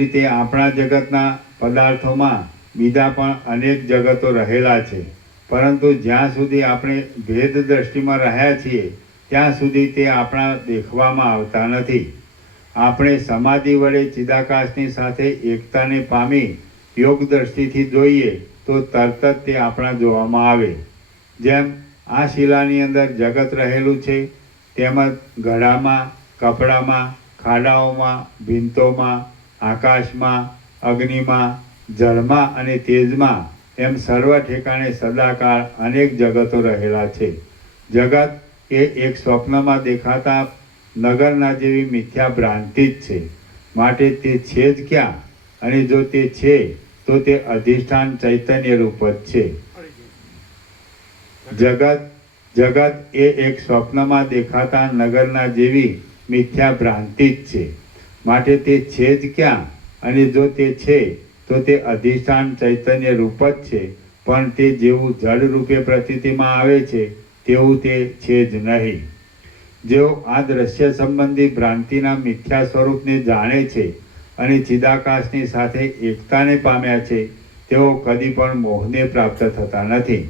રીતે આપણા જગતના પદાર્થોમાં બીજા પણ અનેક જગતો રહેલા છે. પરંતુ જ્યાં સુધી આપણે ભેદ દ્રષ્ટિમાં રહ્યા છીએ ત્યાં સુધી તે આપણા દેખવામાં આવતા નથી. આપણે સમાધિ વડે ચિદાકાશની સાથે એકતાને પામી યોગ દ્રષ્ટિથી જોઈએ તો તરત જ તે આપણા જોવામાં આવે. જેમ આ શિલાની અંદર જગત રહેલું છે તેમજ ઘડામાં, કપડામાં, ખાડાઓમાં, ભીંતોમાં, આકાશમાં, અગ્નિમાં, જળમાં અને તેજમાં એમ સર્વ ઠેકાણે સદાકાળ અનેક જગતો રહેલા છે. જગત એ એક સ્વપ્નમાં દેખાતા નગરના જેવી મિથ્યા ભ્રાંતિ જ છે. માટે તે છે જ ક્યાં? અને જો તે છે તો તે અધિષ્ઠાન ચૈતન્ય રૂપ જ છે. જગત એ એક સ્વપ્નમાં દેખાતા નગરના જેવી મિથ્યા ભ્રાંતિ જ છે. માટે તે છે જ ક્યાં? અને જો તે છે તો તે અધિષ્ઠાન ચૈતન્ય રૂપ જ છે. પણ તે જેવું જડ રૂપે પ્રતીતિમાં આવે છે તેવું તે છે જ નહીં. જેઓ આ દ્રશ્ય સંબંધી ભ્રાંતિના મિથ્યા સ્વરૂપને જાણે છે અને ચિદાકાશની સાથે એકતાને પામ્યા છે તેઓ કદી પણ મોહને પ્રાપ્ત થતા નથી.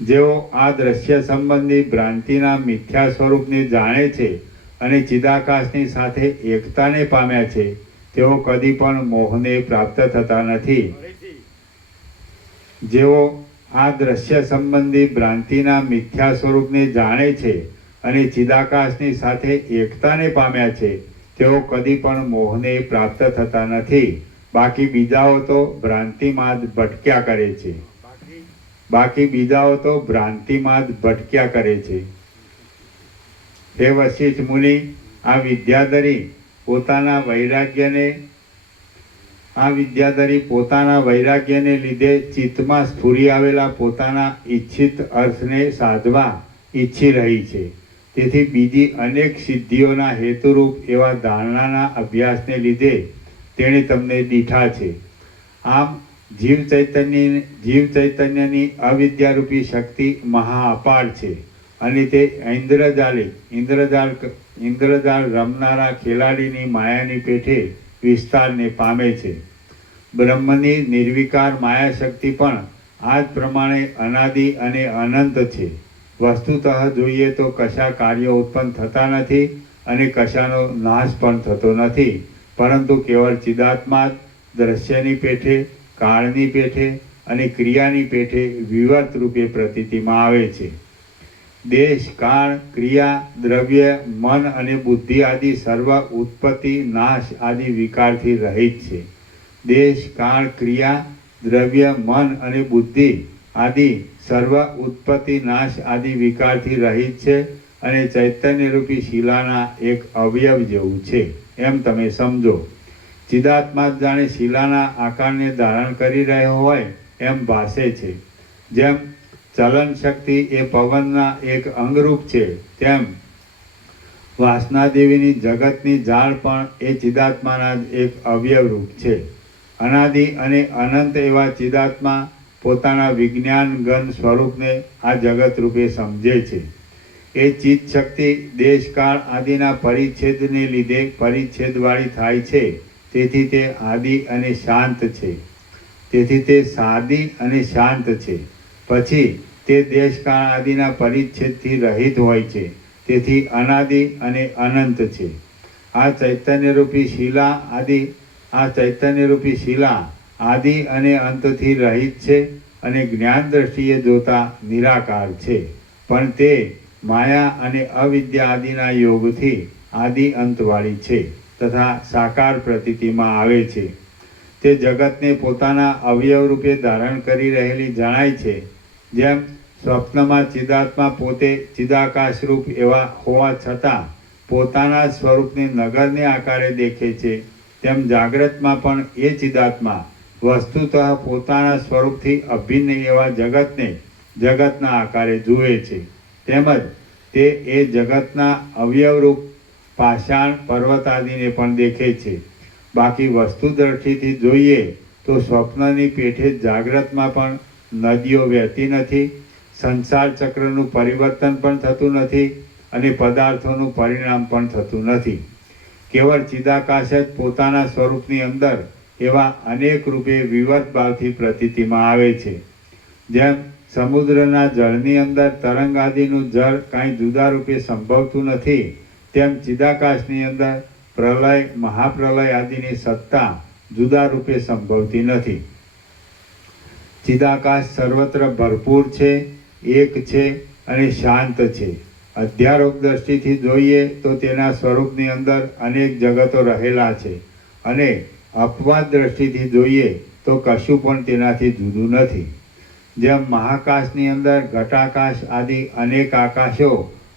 જેઓ આ દ્રશ્ય સંબંધી ભ્રાંતિના મિથ્યા સ્વરૂપને જાણે છે અને ચિદાકાશની સાથે એકતાને પામ્યા છે તેઓ કદી પણ મોહને પ્રાપ્ત થતા નથી. જેઓ આ દ્રશ્ય સંબંધી ભ્રાંતિના મિથ્યા સ્વરૂપને જાણે છે અને ચિદાકાશની સાથે એકતાને પામ્યા છે તેઓ કદી પણ મોહને પ્રાપ્ત થતા નથી. બાકી બીજાઓ તો ભ્રાંતિમાં જ ભટક્યા કરે છે. હે વશિષ્ઠ મુનિ, આ વિદ્યાધરી પોતાના વૈરાગ્યને આ વિદ્યાધરી પોતાના વૈરાગ્યને લીધે ચિત્તમાં સ્ફુરી આવેલા પોતાના ઈચ્છિત અર્થને સાધવા ઈચ્છી રહી છે. તેથી બીજી અનેક સિદ્ધિઓના હેતુરૂપ એવા ધારણાના અભ્યાસને લીધે તેણે તમને દીઠા છે. આમ જીવ ચૈતન્યની અવિદ્યારૂપી શક્તિ મહા અપાર છે અને તે ઇન્દ્રજાળ રમનારા ખેલાડીની માયાની પેઠે વિસ્તારને પામે છે. બ્રહ્મની નિર્વિકાર માયા શક્તિ પણ આ જ પ્રમાણે અનાદિ અને અનંત છે. વસ્તુતઃ જોઈએ તો કશા કાર્યો ઉત્પન્ન થતા નથી અને કશાનો નાશ પણ થતો નથી, પરંતુ કેવળ ચિદાત્મા દ્રશ્યની પેઠે, કાળની પેઠે અને ક્રિયાની પેઠે વિવર્ત રૂપે પ્રતીતિમાં આવે છે. દેશ, કાળ, ક્રિયા, દ્રવ્ય, મન અને બુદ્ધિ આદિ સર્વ ઉત્પત્તિ, નાશ આદિ વિકારથી રહિત છે. દેશ, કાળ, ક્રિયા, દ્રવ્ય, મન અને બુદ્ધિ આદિ સર્વ ઉત્પત્તિ, નાશ આદિ વિકારથી રહિત છે અને ચૈતન્યરૂપી શિલાના એક અવયવ જેવું છે એમ તમે સમજો. ચિદાત્મા જાણે શિલાના આકારને ધારણ કરી રહ્યો હોય એમ ભાસે છે. જેમ ચલન શક્તિ એ પવનના એક અંગરૂપ છે, તેમ વાસનાદેવીની જગતની જાળ પણ એ ચિદાત્માના જ એક અવયવ રૂપ છે. અનાદિ અને અનંત એવા ચિદાત્મા પોતાના વિજ્ઞાન ઘન સ્વરૂપને આ જગત રૂપે સમજે છે. એ ચિત્ત શક્તિ દેશકાળ આદિના પરિચ્છેદને લીધે પરિચ્છેદવાળી થાય છે. તેથી તે આદિ અને શાંત છે. તેથી તે સાદી અને શાંત છે. પછી તે દેશકાળ આદિના પરિચ્છેદથી રહિત હોય છે. તેથી અનાદિ અને અનંત છે. આ ચૈતન્યરૂપી શિલા આદિ અને અંતથી રહિત છે અને જ્ઞાન દ્રષ્ટિએ જોતા નિરાકાર છે. પણ તે માયા અને અવિદ્યા આદિના યોગથી આદિ અંતવાળી છે તથા સાકાર પ્રતીતિમાં આવે છે. તે જગતને પોતાના અવયવ રૂપે ધારણ કરી રહેલી જણાય છે. જેમ સ્વપ્નમાં ચિદાત્મા પોતે ચિદાકાશરૂપ એવા હોવા છતાં પોતાના સ્વરૂપને નગરને આકારે દેખે છે, તેમ જાગ્રતમાં પણ એ ચિદાત્મા વસ્તુતઃ પોતાના સ્વરૂપથી અભિન્ન એવા જગતને જગતના આકારે જુએ છે. તેમજ તે એ જગતના અવયવરૂપ પાષાણ પર્વત આદિને પણ દેખે છે. બાકી વસ્તુ દ્રષ્ટિથી જોઈએ તો સ્વપ્નની પેઠે જાગ્રતમાં પણ નદીઓ વહેતી નથી, સંસાર ચક્રનું પરિવર્તન પણ થતું નથી અને પદાર્થોનું પરિણામ પણ થતું નથી. કેવળ ચિદાકાશ જ પોતાના સ્વરૂપની અંદર એવા અનેક રૂપે વિવર્ત ભાવથી પ્રતીતિમાં આવે છે. જેમ સમુદ્રના જળની અંદર તરંગ આદિનું જળ કાંઈ જુદા રૂપે સંભવતું નથી, તેમ ચિદાકાશની અંદર પ્રલય, મહાપ્રલય આદિની સત્તા જુદા રૂપે સંભવતી નથી. ચિદાકાશ સર્વત્ર ભરપૂર છે, એક છે અને શાંત છે. અધ્યારોપ દ્રષ્ટિથી જોઈએ તો તેના સ્વરૂપની અંદર અનેક જગતો રહેલા છે અને અપવાદ દ્રષ્ટિથી જોઈએ તો કશું પણ તેનાથી જુદું નથી. જેમ મહાકાશની અંદર ઘટાકાશ આદિ અનેક આકાશો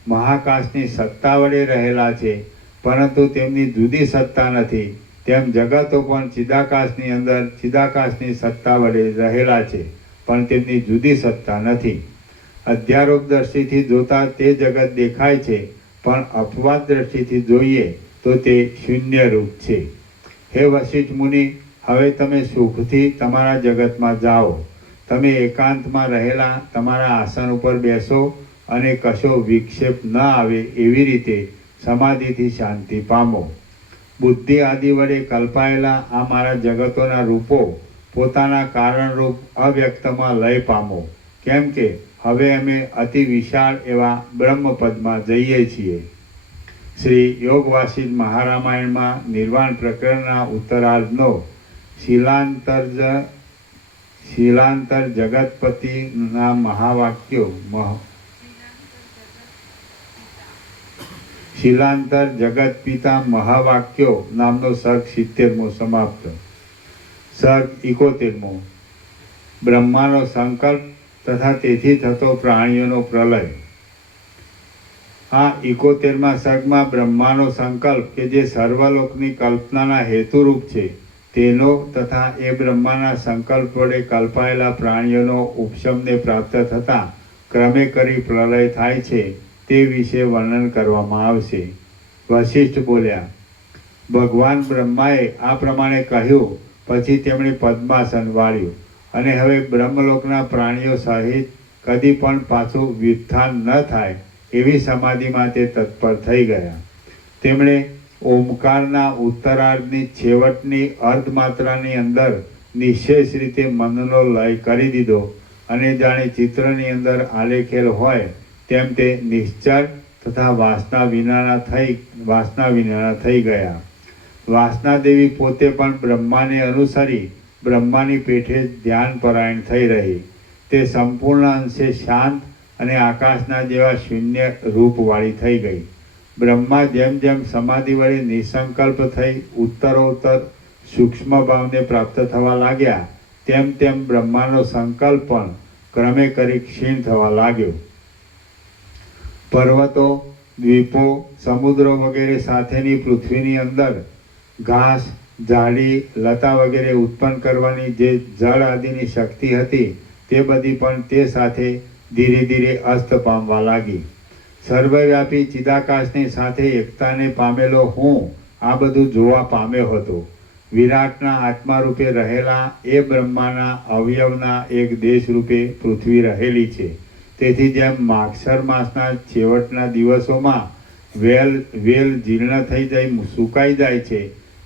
મહાકાશની સત્તા વડે રહેલા છે, પરંતુ તેમની જુદી સત્તા નથી, તેમ જગતો પણ ચિદાકાશની અંદર ચિદાકાશની સત્તા વડે રહેલા છે, પણ તેમની જુદી સત્તા નથી. અધ્યારોપ દ્રષ્ટિથી જોતા તે જગત દેખાય છે, પણ અપવાદ દ્રષ્ટિથી જોઈએ તો તે શૂન્ય રૂપ છે. હે વશિષ્ઠ મુનિ, હવે તમે સુખથી તમારા જગતમાં જાઓ. તમે એકાંતમાં રહેલા તમારા આસન ઉપર બેસો અને કશો વિક્ષેપ ન આવે એવી રીતે સમાધિથી શાંતિ પામો. બુદ્ધિ આદિ વડે કલ્પાયેલા આ મારા જગતોના રૂપો પોતાના કારણરૂપ અવ્યક્તમાં લય પામો. કેમ કે હવે અમે અતિ વિશાળ એવા બ્રહ્મપદમાં જઈએ છીએ. શ્રી યોગ વાસિષ્ઠ મહારામાયણમાં નિર્વાણ પ્રકરણના ઉત્તરાર્ધનો શીલાંતર જગતપતિના મહાવાક્યો શીલાંતર જગત પિતા મહાવાક્યો નામનો સર્ગ 70મો સમાપ્ત. સર્ગ 71મો બ્રહ્માનો સંકલ્પ તથા તેથી થતો પ્રાણીઓનો પ્રલય. આ 71મા સર્ગમાં બ્રહ્માનો સંકલ્પ કે જે સર્વલોકની કલ્પનાના હેતુરૂપ છે તેનો તથા એ બ્રહ્માના સંકલ્પ વડે કલ્પાયેલા પ્રાણીઓનો ઉપશમને પ્રાપ્ત થતાં ક્રમે કરી પ્રલય થાય છે તે વિશે વર્ણન કરવામાં આવશે. વશિષ્ઠ બોલ્યા, ભગવાન બ્રહ્માએ આ પ્રમાણે કહ્યું પછી તેમણે પદ્માસન વાળ્યું અને હવે બ્રહ્મલોકના પ્રાણીઓ સહિત કદી પણ પાછું વ્યુત્થાન ન થાય એવી સમાધિમાં તે તત્પર થઈ ગયા. તેમણે ઓમકારના ઉત્તરાર્ધની છેવટની અર્ધમાત્રાની અંદર નિશેષ રીતે મનનો લય કરી દીધો અને જાણે ચિત્રની અંદર આલેખેલ હોય તેમ તે નિશ્ચળ તથા વાસના વિનાના થઈ ગયા. વાસના દેવી પોતે પણ બ્રહ્માને અનુસરી બ્રહ્માની પેઠે ધ્યાન પરાયણ થઈ રહી. તે સંપૂર્ણ અંશે શાંત અને આકાશના જેવા શૂન્ય રૂપવાળી થઈ ગઈ. બ્રહ્મા જેમ જેમ સમાધિ વડે નિસંકલ્પ થઈ ઉત્તરોત્તર સૂક્ષ્મ ભાવને પ્રાપ્ત થવા લાગ્યા તેમ તેમ બ્રહ્માનો સંકલ્પ પણ ક્રમે કરી ક્ષીણ થવા લાગ્યો. પર્વતો, દ્વીપો, સમુદ્રો વગેરે સાથેની પૃથ્વીની અંદર ઘાસ, ઝાડી, લતા વગેરે ઉત્પન્ન કરવાની જે જળ આદિની શક્તિ હતી તે બધી પણ તે સાથે ધીરે ધીરે અસ્ત પામવા લાગી. સર્વવ્યાપી ચિદાકાશની સાથે એકતાને પામેલો હું આ બધું જોવા પામ્યો હતો. વિરાટના આત્મા રૂપે રહેલા એ બ્રહ્માના અવયવના એક દેશ રૂપે પૃથ્વી રહેલી છે. તેથી જેમ માગસર માસના છેવટના દિવસોમાં વેલ જીર્ણ થઈ જાય સુકાઈ જાય છે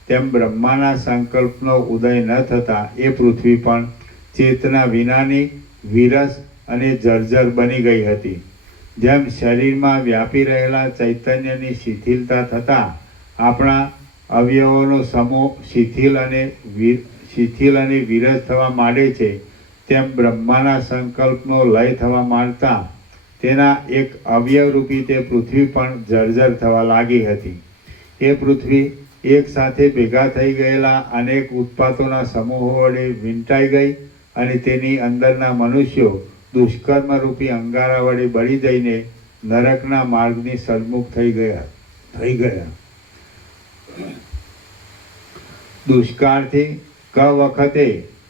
તેમ બ્રહ્માના સંકલ્પનો ઉદય ન થતાં એ પૃથ્વી પણ ચેતના વિનાની વિરસ અને જર્જર બની ગઈ હતી. જેમ શરીરમાં વ્યાપી રહેલા ચૈતન્યની શિથિલતા થતાં આપણા અવયવોનો સમૂહ શિથિલ અને વિરસ થવા માંડે છે તેમ બ્રહ્માના સંકલ્પનો લય થવા માંડતા તેના એક અવયવરૂપી તે પૃથ્વી પણ જર્જર થવા લાગી હતી. એ પૃથ્વી એક સાથે ભેગા થઈ ગયેલા અનેક ઉત્પાતોના સમૂહો વડે વીંટાઈ ગઈ અને તેની અંદરના મનુષ્યો દુષ્કર્મરૂપી અંગારા વડે બળી જઈને નરકના માર્ગની સન્મુખ થઈ ગયા. દુષ્કાળથી ક વખતે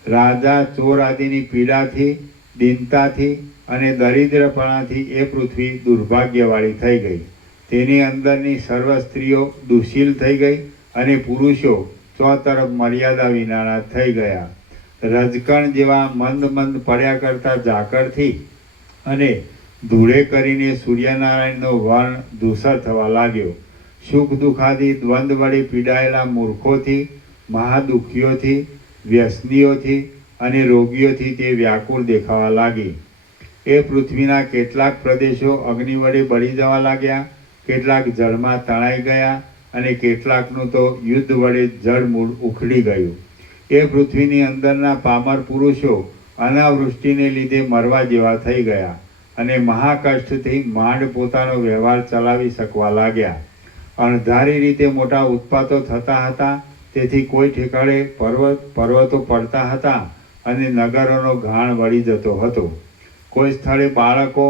રાજા ચોર આદિની પીડાથી, દીનતાથી અને દરિદ્રપણાથી એ પૃથ્વી દુર્ભાગ્યવાળી થઈ ગઈ. તેની અંદરની સર્વ સ્ત્રીઓ દુશીલ થઈ ગઈ અને પુરુષો ચોતરફ મર્યાદા વિનાના થઈ ગયા. રજકણ જેવા મંદ પડ્યા કરતા ઝાકળથી અને ધૂળે કરીને સૂર્યનારાયણનો વર્ણ ધૂસર થવા લાગ્યો. સુખ દુઃખાદી દ્વંદ વડે પીડાયેલા મૂર્ખોથી, મહાદુઃખીઓથી, વ્યસનીઓથી અને રોગીઓથી તે વ્યાકુળ દેખાવા લાગી. એ પૃથ્વીના કેટલાક પ્રદેશો અગ્નિ વડે બળી જવા લાગ્યા, કેટલાક જળમાં તણાઈ ગયા અને કેટલાકનું તો યુદ્ધ વડે જળમૂળ ઉખડી ગયું. એ પૃથ્વીની અંદરના પામર પુરુષો અનાવૃષ્ટિને લીધે મરવા જેવા થઈ ગયા અને મહાકષ્ટથી માંડ પોતાનો વ્યવહાર ચલાવી શકવા લાગ્યા. અણધારી રીતે મોટા ઉત્પાતો થતા હતા, તેથી કોઈ ઠેકાળે પર્વતો પડતા હતા અને નગરોનો ઘાણ વળી જતો હતો. કોઈ સ્થળે બાળકો,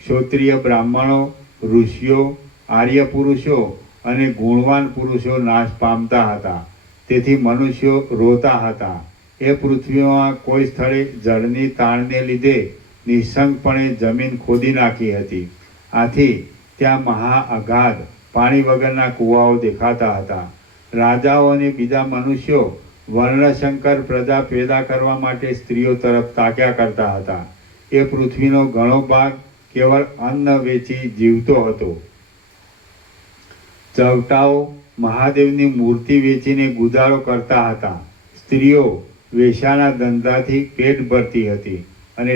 ક્ષોત્રિય બ્રાહ્મણો, ઋષિઓ, આર્ય પુરુષો અને ગુણવાન પુરુષો નાશ પામતા હતા. તેથી મનુષ્યો રોતા હતા. એ પૃથ્વીમાં કોઈ સ્થળે જળની તાણને લીધે નિઃસંગપણે જમીન ખોદી નાખી હતી. આથી ત્યાં મહા અગાધ પાણી વગરના કૂવાઓ દેખાતા હતા. રાજાઓ અને બીજા મનુષ્યો વર્ણશંકર પ્રજા પેદા કરવા માટે સ્ત્રીઓ તરફ તાક્યા કરતા હતા. એ પૃથ્વીનો ઘણો ભાગ કેવળ અન્ન વેચી જીવતો હતો. ચવટાઓ મહાદેવની મૂર્તિ વેચીને ગુજારો કરતા હતા. સ્ત્રીઓ વેશ્યાના ધંધાથી પેટ ભરતી હતી અને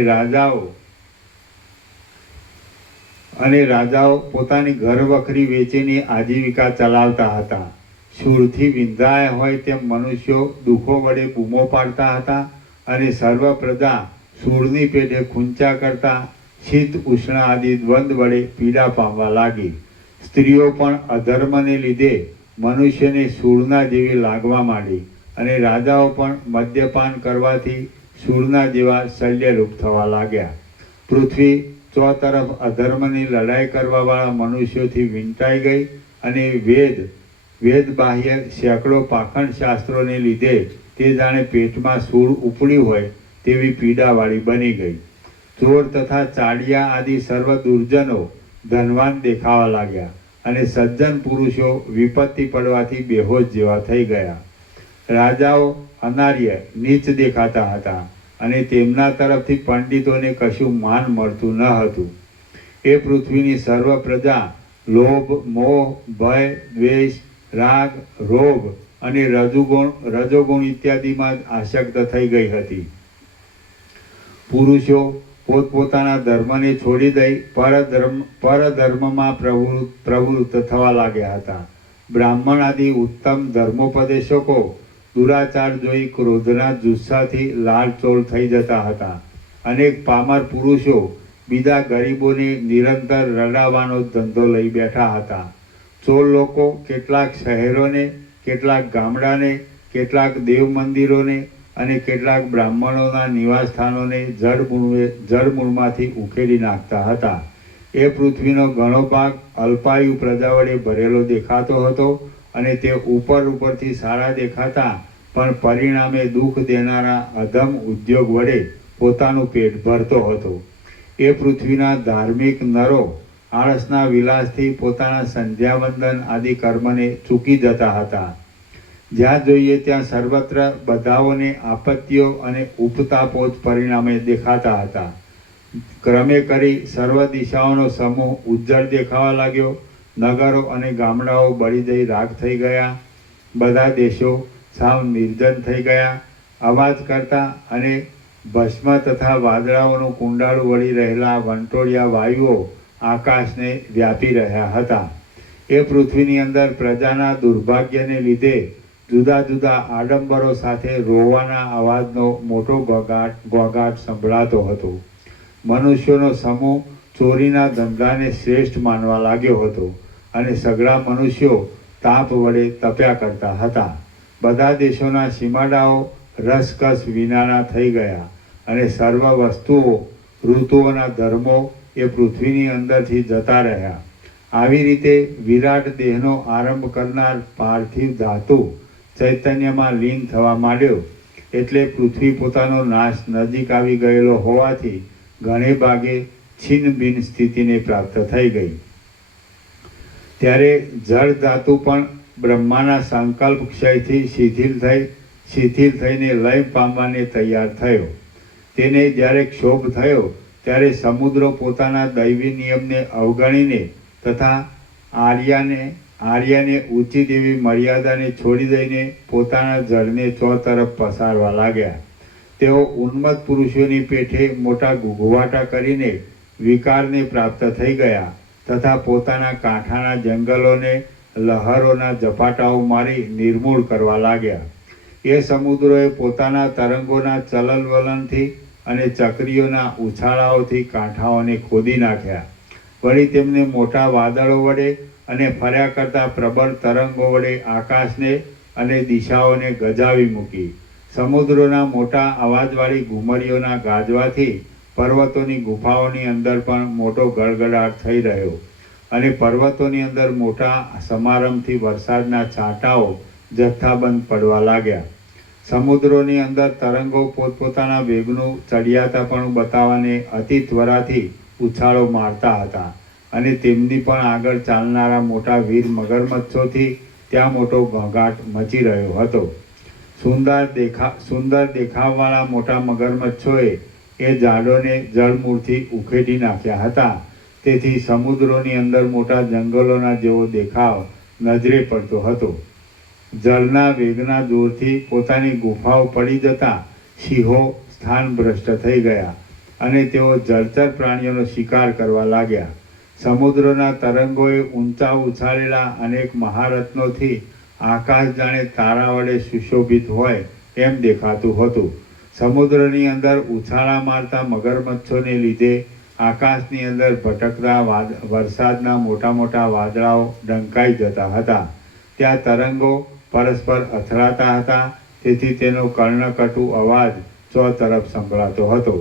રાજાઓ પોતાની ઘર વખરી વેચીને આજીવિકા ચલાવતા હતા. શૂળથી વિંધાયા હોય તેમ મનુષ્યો દુઃખો વડે બૂમો પાડતા હતા અને સર્વ પ્રજા શૂળની પેટે ખૂંચા કરતા શીત ઉષ્ણ આદિ દ્વંદ વડે પીડા પામવા લાગી. સ્ત્રીઓ પણ અધર્મને લીધે મનુષ્યને શૂળના જેવી લાગવા માંડી અને રાજાઓ પણ મદ્યપાન કરવાથી શૂળના જેવા શલ્યરૂપ થવા લાગ્યા. પૃથ્વી ચોતરફ અધર્મની લડાઈ કરવાવાળા મનુષ્યોથી વીંટાઈ ગઈ અને વેદ બાહ્ય સેંકડો પાખંડ શાસ્ત્રોને લીધે તે જાણે પેટમાં સૂળ ઉપડ્યું હોય તેવી પીડાવાળી બની ગઈ. ચોર તથા ચાડિયા આદિ સર્વ દુર્જનો ધનવાન દેખાવા લાગ્યા અને સજ્જન પુરુષો વિપત્તિ પડવાથી બેહોશ જેવા થઈ ગયા. રાજાઓ અનાર્ય નીચ દેખાતા હતા અને તેમના તરફથી પંડિતોને કશું માન મળતું ન હતું. એ પૃથ્વીની સર્વ પ્રજા લોભ, મોહ, ભય, દ્વેષ, રાગ, રોગ અને રજોગુણ ઇત્યાદિમાં આસક્ત થઈ ગઈ હતી. પુરુષો પોતપોતાના ધર્મને છોડી દઈ પરધર્મમાં પ્રવૃત્ત થવા લાગ્યા હતા. બ્રાહ્મણ આદિ ઉત્તમ ધર્મોપદેશકો દુરાચાર જોઈ ક્રોધના જુસ્સાથી લાલચોળ થઈ જતા હતા. અનેક પામર પુરુષો બીજા ગરીબોને નિરંતર રડાવવાનો ધંધો લઈ બેઠા હતા. ચોર લોકો કેટલાક શહેરોને, કેટલાક ગામડાને, કેટલાક દેવ મંદિરોને અને કેટલાક બ્રાહ્મણોના નિવાસસ્થાનોને જળમૂળમાંથી ઉખેડી નાખતા હતા. એ પૃથ્વીનો ઘણો ભાગ અલ્પાયુ પ્રજા વડે ભરેલો દેખાતો હતો અને તે ઉપરથી સારા દેખાતા પણ પરિણામે દુઃખ દેનારા અધમ ઉદ્યોગ વડે પોતાનું પેટ ભરતો હતો. એ પૃથ્વીના ધાર્મિક નરો આળસના વિલાસથી પોતાના સંધ્યાવંદન આદિ કર્મને ચૂકી જતા હતા. જ્યાં જોઈએ ત્યાં સર્વત્ર બધાઓને આપત્તિઓ અને ઉપતાપો જ પરિણામે દેખાતા હતા. ક્રમે કરી સર્વ દિશાઓનો સમૂહ ઉજ્જળ દેખાવા લાગ્યો. નગરો અને ગામડાઓ બળી જઈ રાખ થઈ ગયા. બધા દેશો સાવ નિર્જન થઈ ગયા. અવાજ કરતા અને ભસ્મ તથા વાદળાઓનું કુંડાળું વળી રહેલા વંટોળિયા વાયુઓ આકાશને વ્યાપી રહ્યા હતા. એ પૃથ્વીની અંદર પ્રજાના દુર્ભાગ્યને લીધે જુદા જુદા આડંબરો સાથે રોવાના અવાજનો મોટો ઘોઘાટ સંભળાતો હતો. મનુષ્યોનો સમૂહ ચોરીના ધંધાને શ્રેષ્ઠ માનવા લાગ્યો હતો અને સઘળા મનુષ્યો તાપ વડે તપ્યા કરતા હતા. બધા દેશોના સીમાડાઓ રસકસ વિનાના થઈ ગયા અને સર્વ વસ્તુઓ, ઋતુઓના ધર્મો એ પૃથ્વીની અંદરથી જતા રહ્યા. આવી રીતે વિરાટ દેહનો આરંભ કરનાર પાર્થિવ ધાતુ ચૈતન્યમાં લીન થવા માંડ્યો. એટલે પૃથ્વી પોતાનો નાશ નજીક આવી ગયેલો હોવાથી ઘણે ભાગે છિન્ન ભિન્ન સ્થિતિને પ્રાપ્ત થઈ ગઈ. ત્યારે જળ ધાતુ પણ બ્રહ્માના સંકલ્પ ક્ષયથી શિથિલ થઈને લય પામવાને તૈયાર થયો. તેને જ્યારે ક્ષોભ થયો ત્યારે સમુદ્રો પોતાના દૈવી નિયમને અવગણીને તથા આર્યાને ઉચિત એવી મર્યાદાને છોડી દઈને પોતાના જળને ચોતરફ પસારવા લાગ્યા. તેઓ ઉન્મત્ત પુરુષોની પેઠે મોટા ઘૂઘવાટા કરીને વિકારને પ્રાપ્ત થઈ ગયા તથા પોતાના કાંઠાના જંગલોને લહરોના ઝપાટાઓ મારી નિર્મૂળ કરવા લાગ્યા. એ સમુદ્રોએ પોતાના તરંગોના ચલનવલનથી અને ચક્રીઓના ઉછાળાઓથી કાંઠાઓને ખોદી નાખ્યા. વળી તેમને મોટા વાદળો વડે અને ફર્યા કરતા પ્રબળ તરંગો વડે આકાશને અને દિશાઓને ગજાવી મૂકી. સમુદ્રોના મોટા અવાજવાળી ઘુમરીઓના ગાજવાથી પર્વતોની ગુફાઓની અંદર પણ મોટો ગડગડાટ થઈ રહ્યો અને પર્વતોની અંદર મોટા સમારંભથી વરસાદના છાંટાઓ જથ્થાબંધ પડવા લાગ્યા. સમુદ્રોની અંદર તરંગો પોતપોતાના વેગનું ચડિયાતાપણું બતાવવાને અતિ ત્વરાથી ઉછાળો મારતા હતા અને તેમની પણ આગળ ચાલનારા મોટા વીર મગરમચ્છોથી ત્યાં મોટો ઘોંઘાટ મચી રહ્યો હતો. સુંદર દેખાવવાળા મોટા મગરમચ્છોએ એ ઝાડોને જળમૂળથી ઉખેડી નાખ્યા હતા. તેથી સમુદ્રોની અંદર મોટા જંગલોના જેવો દેખાવ નજરે પડતો હતો. જળના વેગના જોરથી પોતાની ગુફાઓ પડી જતા સિંહો સ્થાન ભ્રષ્ટ થઈ ગયા અને તેઓ જળચર પ્રાણીઓનો શિકાર કરવા લાગ્યા. સમુદ્રના તરંગોએ ઊંચા ઉછાળેલા અનેક મહારત્નોથી આકાશ જાણે તારા વડે સુશોભિત હોય એમ દેખાતું હતું. સમુદ્રની અંદર ઉછાળા મારતા મગરમચ્છોને લીધે આકાશની અંદર ભટકતા વરસાદના મોટા મોટા વાદળાઓ ઢંકાઈ જતા હતા. ત્યાં તરંગો પરસ્પર અથડાતા હતા. તેથી તેનો કર્ણકટુ અવાજ ચોતરફ સંભળાતો હતો.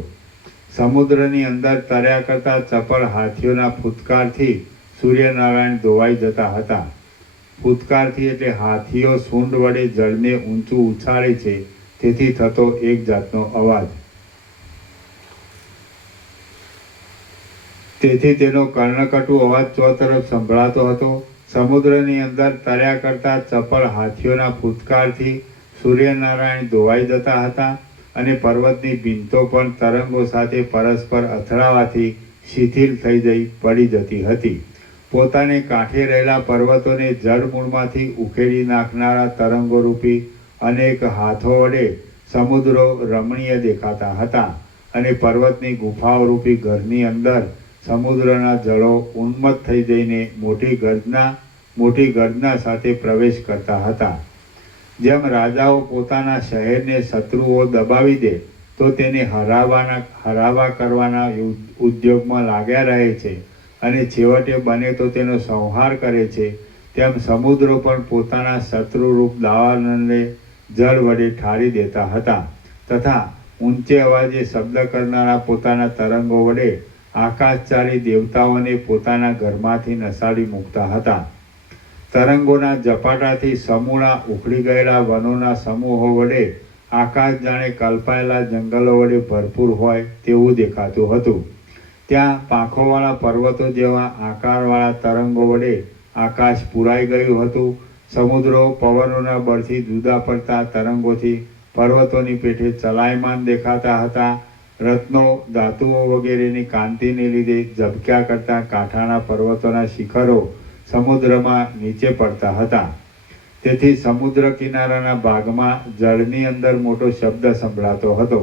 સમુદ્રની અંદર તર્યા કરતા ચપળ હાથીઓના ફૂટકારથી સૂર્યનારાયણ ધોવાઈ જતા હતા. ફૂટકારથી એટલે હાથીઓ સૂંઢ વડે જળને ઊંચું ઉછાળે છે તેથી થતો એક જાતનો અવાજ. તેથી તેનો કર્ણકટુ અવાજ ચોતરફ સંભળાતો હતો. સમુદ્રની અંદર તર્યા કરતા ચપળ હાથીઓના ફૂટકારથી સૂર્યનારાયણ ધોવાઈ જતા હતા અને પર્વતની ભીંતો પણ તરંગો સાથે પરસ્પર અથડાવાથી શિથિલ થઈ જઈ પડી જતી હતી. પોતાને કાંઠે રહેલા પર્વતોને જળમૂળમાંથી ઉખેડી નાખનારા તરંગોરૂપી અનેક હાથો વડે સમુદ્રો રમણીય દેખાતા હતા અને પર્વતની ગુફાઓરૂપી ઘરની અંદર સમુદ્રના જળો ઉન્મત્ત થઈ જઈને મોટી ગર્જના સાથે પ્રવેશ કરતા હતા. જેમ રાજાઓ પોતાના શહેરને શત્રુઓ દબાવી દે તો તેને હરાવા કરવાના ઉદ્યોગમાં લાગ્યા રહે છે અને છેવટે બને તો તેનો સંહાર કરે છે, તેમ સમુદ્રો પણ પોતાના શત્રુરૂપ દાવાનળને જળ વડે ઠારી દેતા હતા તથા ઊંચે અવાજે શબ્દ કરનારા પોતાના તરંગો વડે આકાશચારી દેવતાઓને પોતાના ઘરમાંથી નસાડી મૂકતા હતા. તરંગોના ઝપાટાથી સમૂળા ઉખડી ગયેલા વનોના સમૂહો વડે આકાશ જાણે કલ્પાયેલા જંગલો વડે ભરપૂર હોય તેવું દેખાતું હતું. ત્યાં પાંખોવાળા પર્વતો જેવા આકારવાળા તરંગો વડે આકાશ પૂરાઈ ગયું હતું. સમુદ્રો પવનોના બળથી જુદા પડતા તરંગોથી પર્વતોની પેઠે ચલાયમાન દેખાતા હતા. રત્નો, ધાતુઓ વગેરેની કાંતિને લીધે ઝબક્યા કરતા કાંઠાના પર્વતોના શિખરો સમુદ્રમાં નીચે પડતા હતા. તેથી સમુદ્ર કિનારાના ભાગમાં જળની અંદર મોટો શબ્દ સંભળાતો હતો.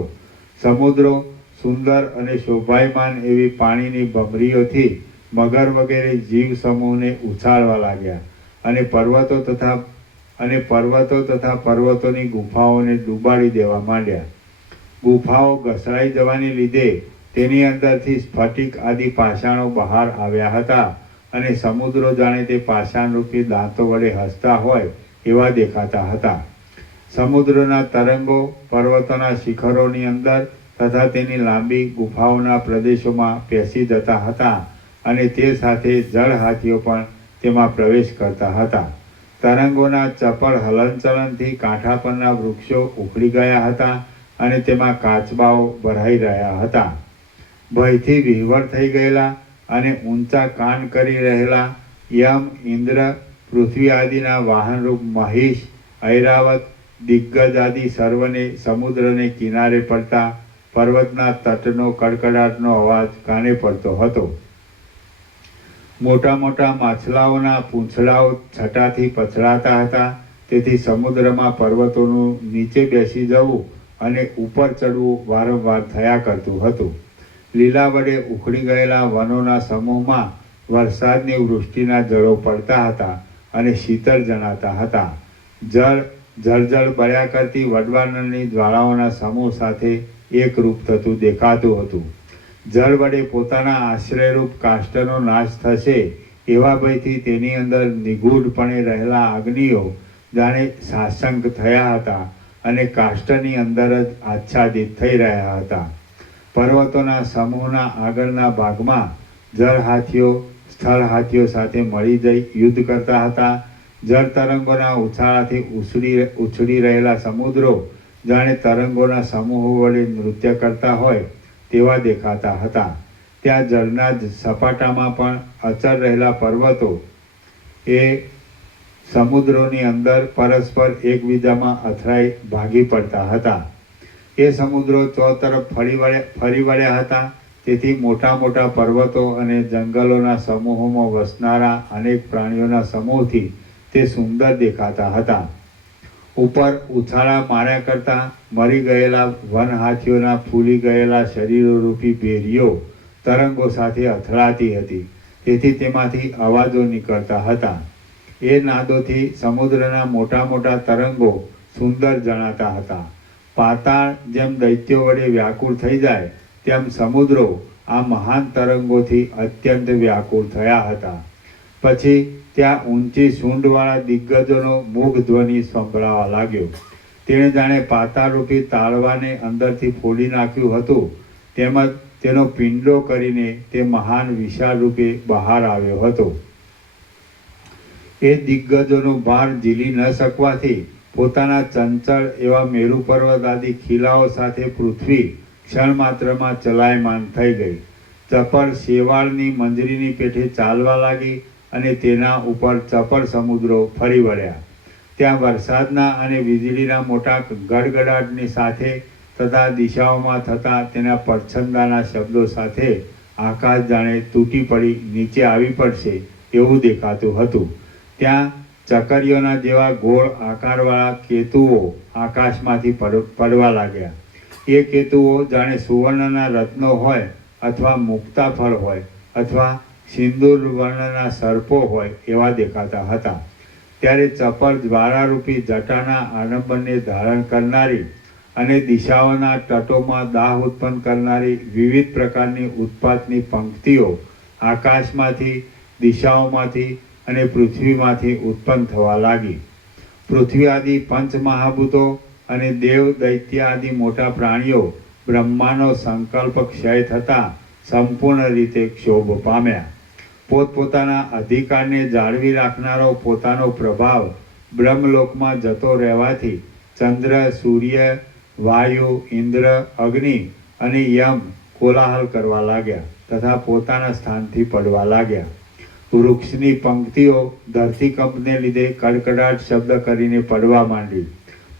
સમુદ્રો સુંદર અને શોભાયમાન એવી પાણીની ભમરીઓથી મગર વગેરે જીવ સમૂહને ઉછાળવા લાગ્યા અને પર્વતો તથા પર્વતોની ગુફાઓને ડૂબાડી દેવા માંડ્યા. ગુફાઓ ઘસડાઈ જવાને લીધે તેની અંદરથી સ્ફટિક આદિ પાષાણો બહાર આવ્યા હતા અને સમુદ્રો જાણે તે પાષાણરૂપી દાંતો વડે હસતા હોય એવા દેખાતા હતા. સમુદ્રના તરંગો પર્વતોના શિખરોની અંદર તથા તેની લાંબી ગુફાઓના પ્રદેશોમાં પેસી જતા હતા અને તે સાથે જળ હાથીઓ પણ તેમાં પ્રવેશ કરતા હતા. તરંગોના ચપળ હલનચલનથી કાંઠા પરના વૃક્ષો ઉખડી ગયા હતા અને તેમાં કાચબાઓ ભરાઈ રહ્યા હતા. ભયથી વિહવળ થઈ ગયેલા અને ઊંચા કાન કરી રહેલા યમ, ઇન્દ્ર, પૃથ્વી આદિના વાહનરૂપ મહિષ, ઐરાવત, દિગ્ગજ આદિ સર્વને સમુદ્રને કિનારે પડતા પર્વતના તટનો કડકડાટનો અવાજ કાને પડતો હતો. મોટા મોટા માછલાઓના પૂંછડાઓ છટાથી પછડાતા હતા. તેથી સમુદ્રમાં પર્વતોનું નીચે બેસી જવું અને ઉપર ચડવું વારંવાર થયા કરતું હતું. લીલા વડે ઉખડી ગયેલા વનોના સમૂહમાં વરસાદની વૃષ્ટિના જળો પડતા હતા અને શીતળ જણાતા હતા. જળ બળ્યા કરતી વડવાનળની જ્વાળાઓના સમૂહ સાથે એકરૂપ થતું દેખાતું હતું. જળ વડે પોતાના આશ્રયરૂપ કાષ્ઠનો નાશ થશે એવા ભયથી તેની અંદર નિગૂઢપણે રહેલા અગ્નિઓ જાણે સાશંક થયા હતા અને કાષ્ઠની અંદર જ આચ્છાદિત થઈ રહ્યા હતા. પર્વતોના સમૂહના આગળના ભાગમાં જળ હાથીઓ સ્થળ હાથીઓ સાથે મળી જઈ યુદ્ધ કરતા હતા. જળ તરંગોના ઉછાળાથી ઉછળી રહેલા સમુદ્રો જાણે તરંગોના સમૂહો વડે નૃત્ય કરતા હોય તેવા દેખાતા હતા. ત્યાં જળના જ સપાટામાં પણ અચળ રહેલા પર્વતો એ સમુદ્રોની અંદર પરસ્પર એકબીજામાં અથડાઈ ભાગી પડતા હતા. એ સમુદ્રો ચોતરફ ફરી વળ્યા હતા. તેથી મોટા મોટા પર્વતો અને જંગલોના સમૂહોમાં વસનારા અનેક પ્રાણીઓના સમૂહથી તે સુંદર દેખાતા હતા. ઉપર ઉછાળા માર્યા કરતા મરી ગયેલા વન હાથીઓના ફૂલી ગયેલા શરીરોરૂપી ભેરીઓ તરંગો સાથે અથડાતી હતી. તેથી તેમાંથી અવાજો નીકળતા હતા. એ નાદોથી સમુદ્રના મોટા મોટા તરંગો સુંદર જણાતા હતા. પાતાળ જેમ દૈત્યો વડે વ્યાકુળ થઈ જાય તેમ સમુદ્રો આ મહાન તરંગોથી અત્યંત વ્યાકુળ થયા હતા. પછી ત્યાં ઊંચી સૂંઢવાળા દિગ્ગજોનો મૂક ધ્વનિ સંભળાવા લાગ્યો. તેણે જાણે પાતાળરૂપી તાળવાને અંદરથી ફોડી નાખ્યું હતું તેમજ તેનો પિંડો કરીને તે મહાન વિશાળ રૂપે બહાર આવ્યો હતો. એ દિગ્ગજોનો ભાર ઝીલી ન શકવાથી પોતાના ચંચળ એવા મેરુ પર્વત આદિ ખીલાઓ સાથે પૃથ્વી ક્ષણ માત્રમાં ચલાયમાન થઈ ગઈ. ચપળ શેવાળની મંજરીની પેઠે ચાલવા લાગી અને તેના ઉપર ચપળ સમુદ્રો ફરી વળ્યા. ત્યાં વરસાદના અને વીજળીના મોટા ગડગડાટની સાથે તથા દિશાઓમાં થતા તેના પડછંદાના શબ્દો સાથે આકાશ જાણે તૂટી પડી નીચે આવી પડશે એવું દેખાતું હતું. ત્યાં ચકરીઓના જેવા ગોળ આકારવાળા કેતુઓ આકાશમાંથી પડવા લાગ્યા. એ કેતુઓ જાણે સુવર્ણના રત્નો હોય અથવા મુક્તાફળ હોય અથવા સિંદૂર વર્ણના સર્પો હોય એવા દેખાતા હતા. ત્યારે ચપળ જ્વાળારૂપી જટાના આડંબરને ધારણ કરનારી અને દિશાઓના તટોમાં દાહ ઉત્પન્ન કરનારી વિવિધ પ્રકારની ઉત્પાતની પંક્તિઓ આકાશમાંથી, દિશાઓમાંથી અને પૃથ્વીમાંથી ઉત્પન્ન થવા લાગી. પૃથ્વી આદિ પંચમહાભૂતો અને દેવ દૈત્ય આદિ મોટા પ્રાણીઓ બ્રહ્માનો સંકલ્પ ક્ષય થતાં સંપૂર્ણ રીતે ક્ષોભ પામ્યા. પોતપોતાના અધિકારને જાળવી રાખનારો પોતાનો પ્રભાવ બ્રહ્મલોકમાં જતો રહેવાથી ચંદ્ર, સૂર્ય, વાયુ, ઇન્દ્ર, અગ્નિ અને યમ કોલાહલ કરવા લાગ્યા તથા પોતાના સ્થાનથી પડવા લાગ્યા. વૃક્ષની પંક્તિઓ ધરતીકંપને લીધે કડકડાટ શબ્દ કરીને પડવા માંડી.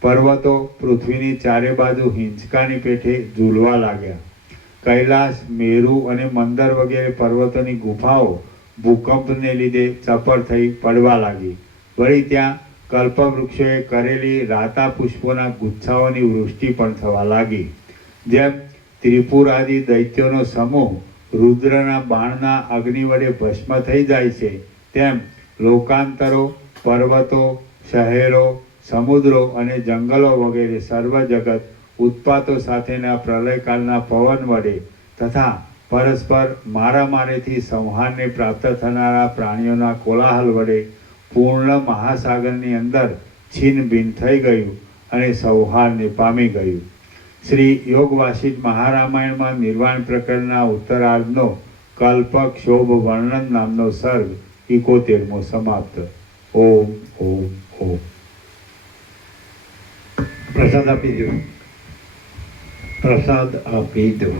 પર્વતો પૃથ્વીની ચારે બાજુ હિંચકાની પેઠે ઝૂલવા લાગ્યા. કૈલાસ, મેરુ અને મંદર વગેરે પર્વતોની ગુફાઓ ભૂકંપને લીધે ચપળ થઈ પડવા લાગી. વળી ત્યાં કલ્પવૃક્ષોએ કરેલી રાતા પુષ્પોના ગુચ્છાઓની વૃષ્ટિ પણ થવા લાગી. જેમ ત્રિપુર આદિ દૈત્યોનો સમૂહ રુદ્રના બાણના અગ્નિ વડે ભસ્મ થઈ જાય છે, તેમ લોકાંતરો, પર્વતો, શહેરો, સમુદ્રો અને જંગલો વગેરે સર્વ જગત ઉત્પાતો સાથેના પ્રલયકાળના પવન વડે તથા પરસ્પર મારામારીથી સંહારને પ્રાપ્ત થનારા પ્રાણીઓના કોલાહલ વડે પૂર્ણ મહાસાગરની અંદર છીન ભીન થઈ ગયું અને સંહારને પામી ગયું. શ્રી યોગ વાસિષ્ઠ મહારામાયણમાં નિર્વાણ પ્રકરણના ઉત્તરાર્ધનો કલ્પક્ષોભ વર્ણન નામનો સર્ગ 71મો સમાપ્ત. ઓમ ઓમ ઓમ. પ્રસાદ આપી દો. પ્રસાદ આપી દો.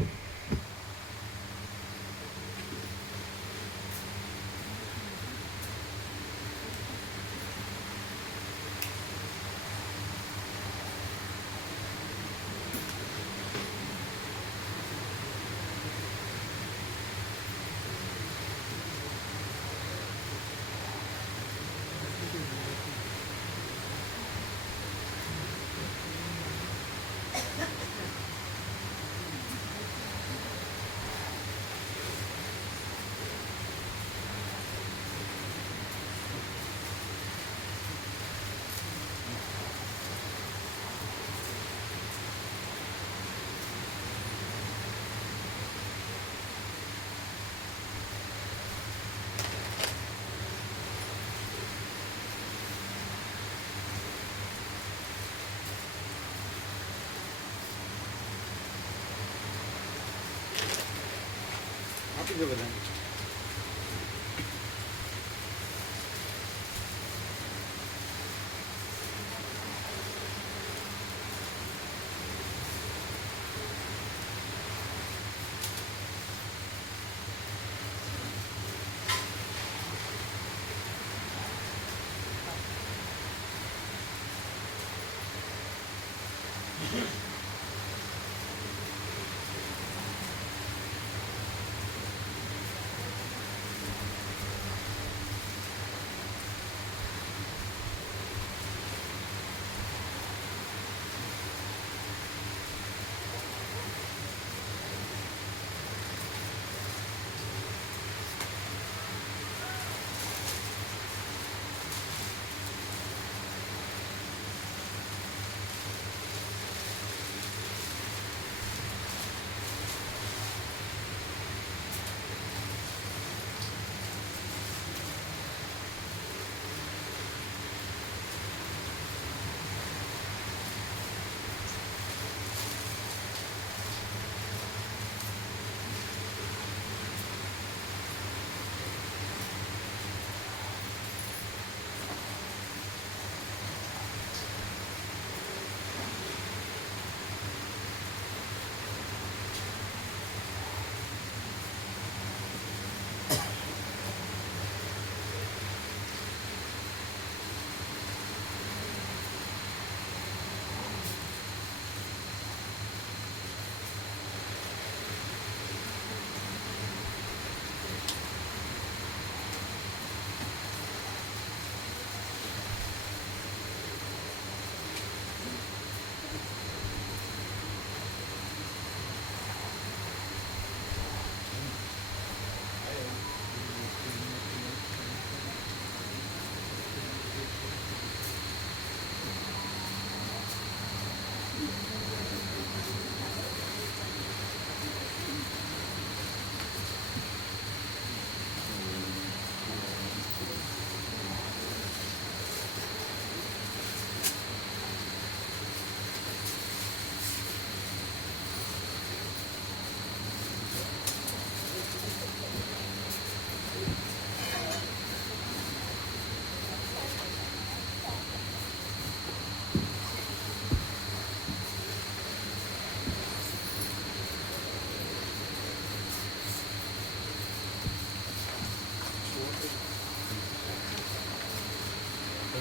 આપી દો બધાને.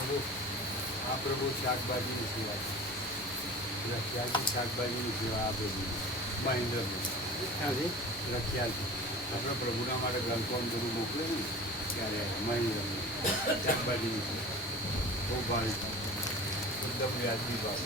આ પ્રભુ શાકભાજીની સેવા છે. રખિયાલથી શાકભાજીની સેવા આ પ્રભુ મહેન્દ્રભાઈ ક્યાંથી રખિયાલથી આપણે પ્રભુના માટે ગ્રંથો બધું મોકલે ને ત્યારે મહેન્દ્રભાઈ શાકભાજીની સેવા બહુ ભાવે એકદમ વ્યાજબી ભાવ.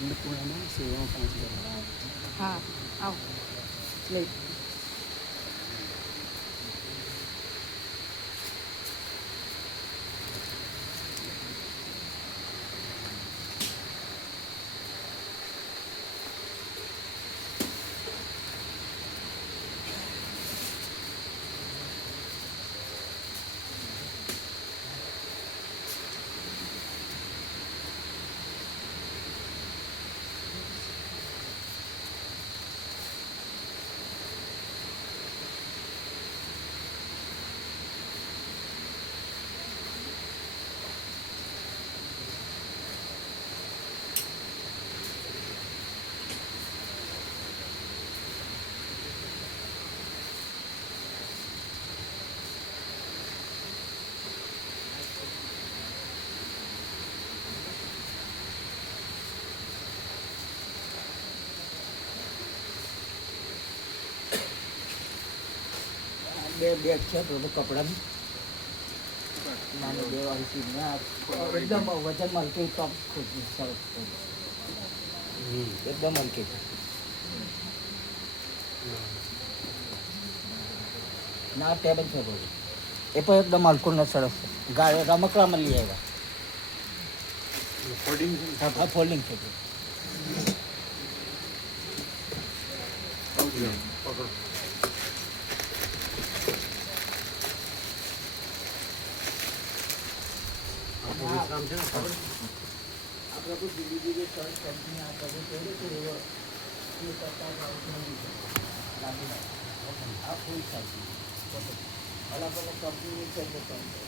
અન્નપૂર્ણામાં સેવાઓ 5,000. હા આવો લઈ બે બેગ છે તો કપડાની નાની બે વાળી ચીજ એકદમ વજન મલકી ટોપ સરસ એકદમ મલકી છે ના ટેબલ છે બોલું એ પણ એકદમ હલકું ને સરસ છે ગાડી રમકડામાં લઈ આવ્યા ફોલ્ડિંગ હા ફોલ્ડિંગ છે આપણે કોઈ જુદી જુદી કંપની આ બધું કર્યું છે એવો એ સરકાર ગાંધીનગર આ ફૂલ સાચી અલગ અલગ કંપનીની છે એટલે કામ કરે.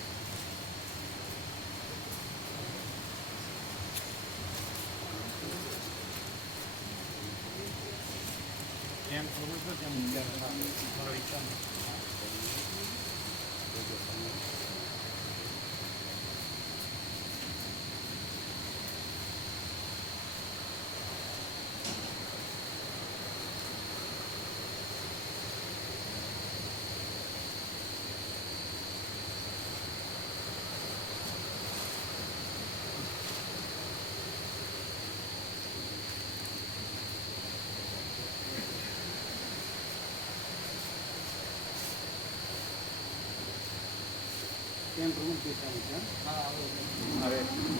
કેમ પ્રમુખ દેખાય છે? હા, આવે.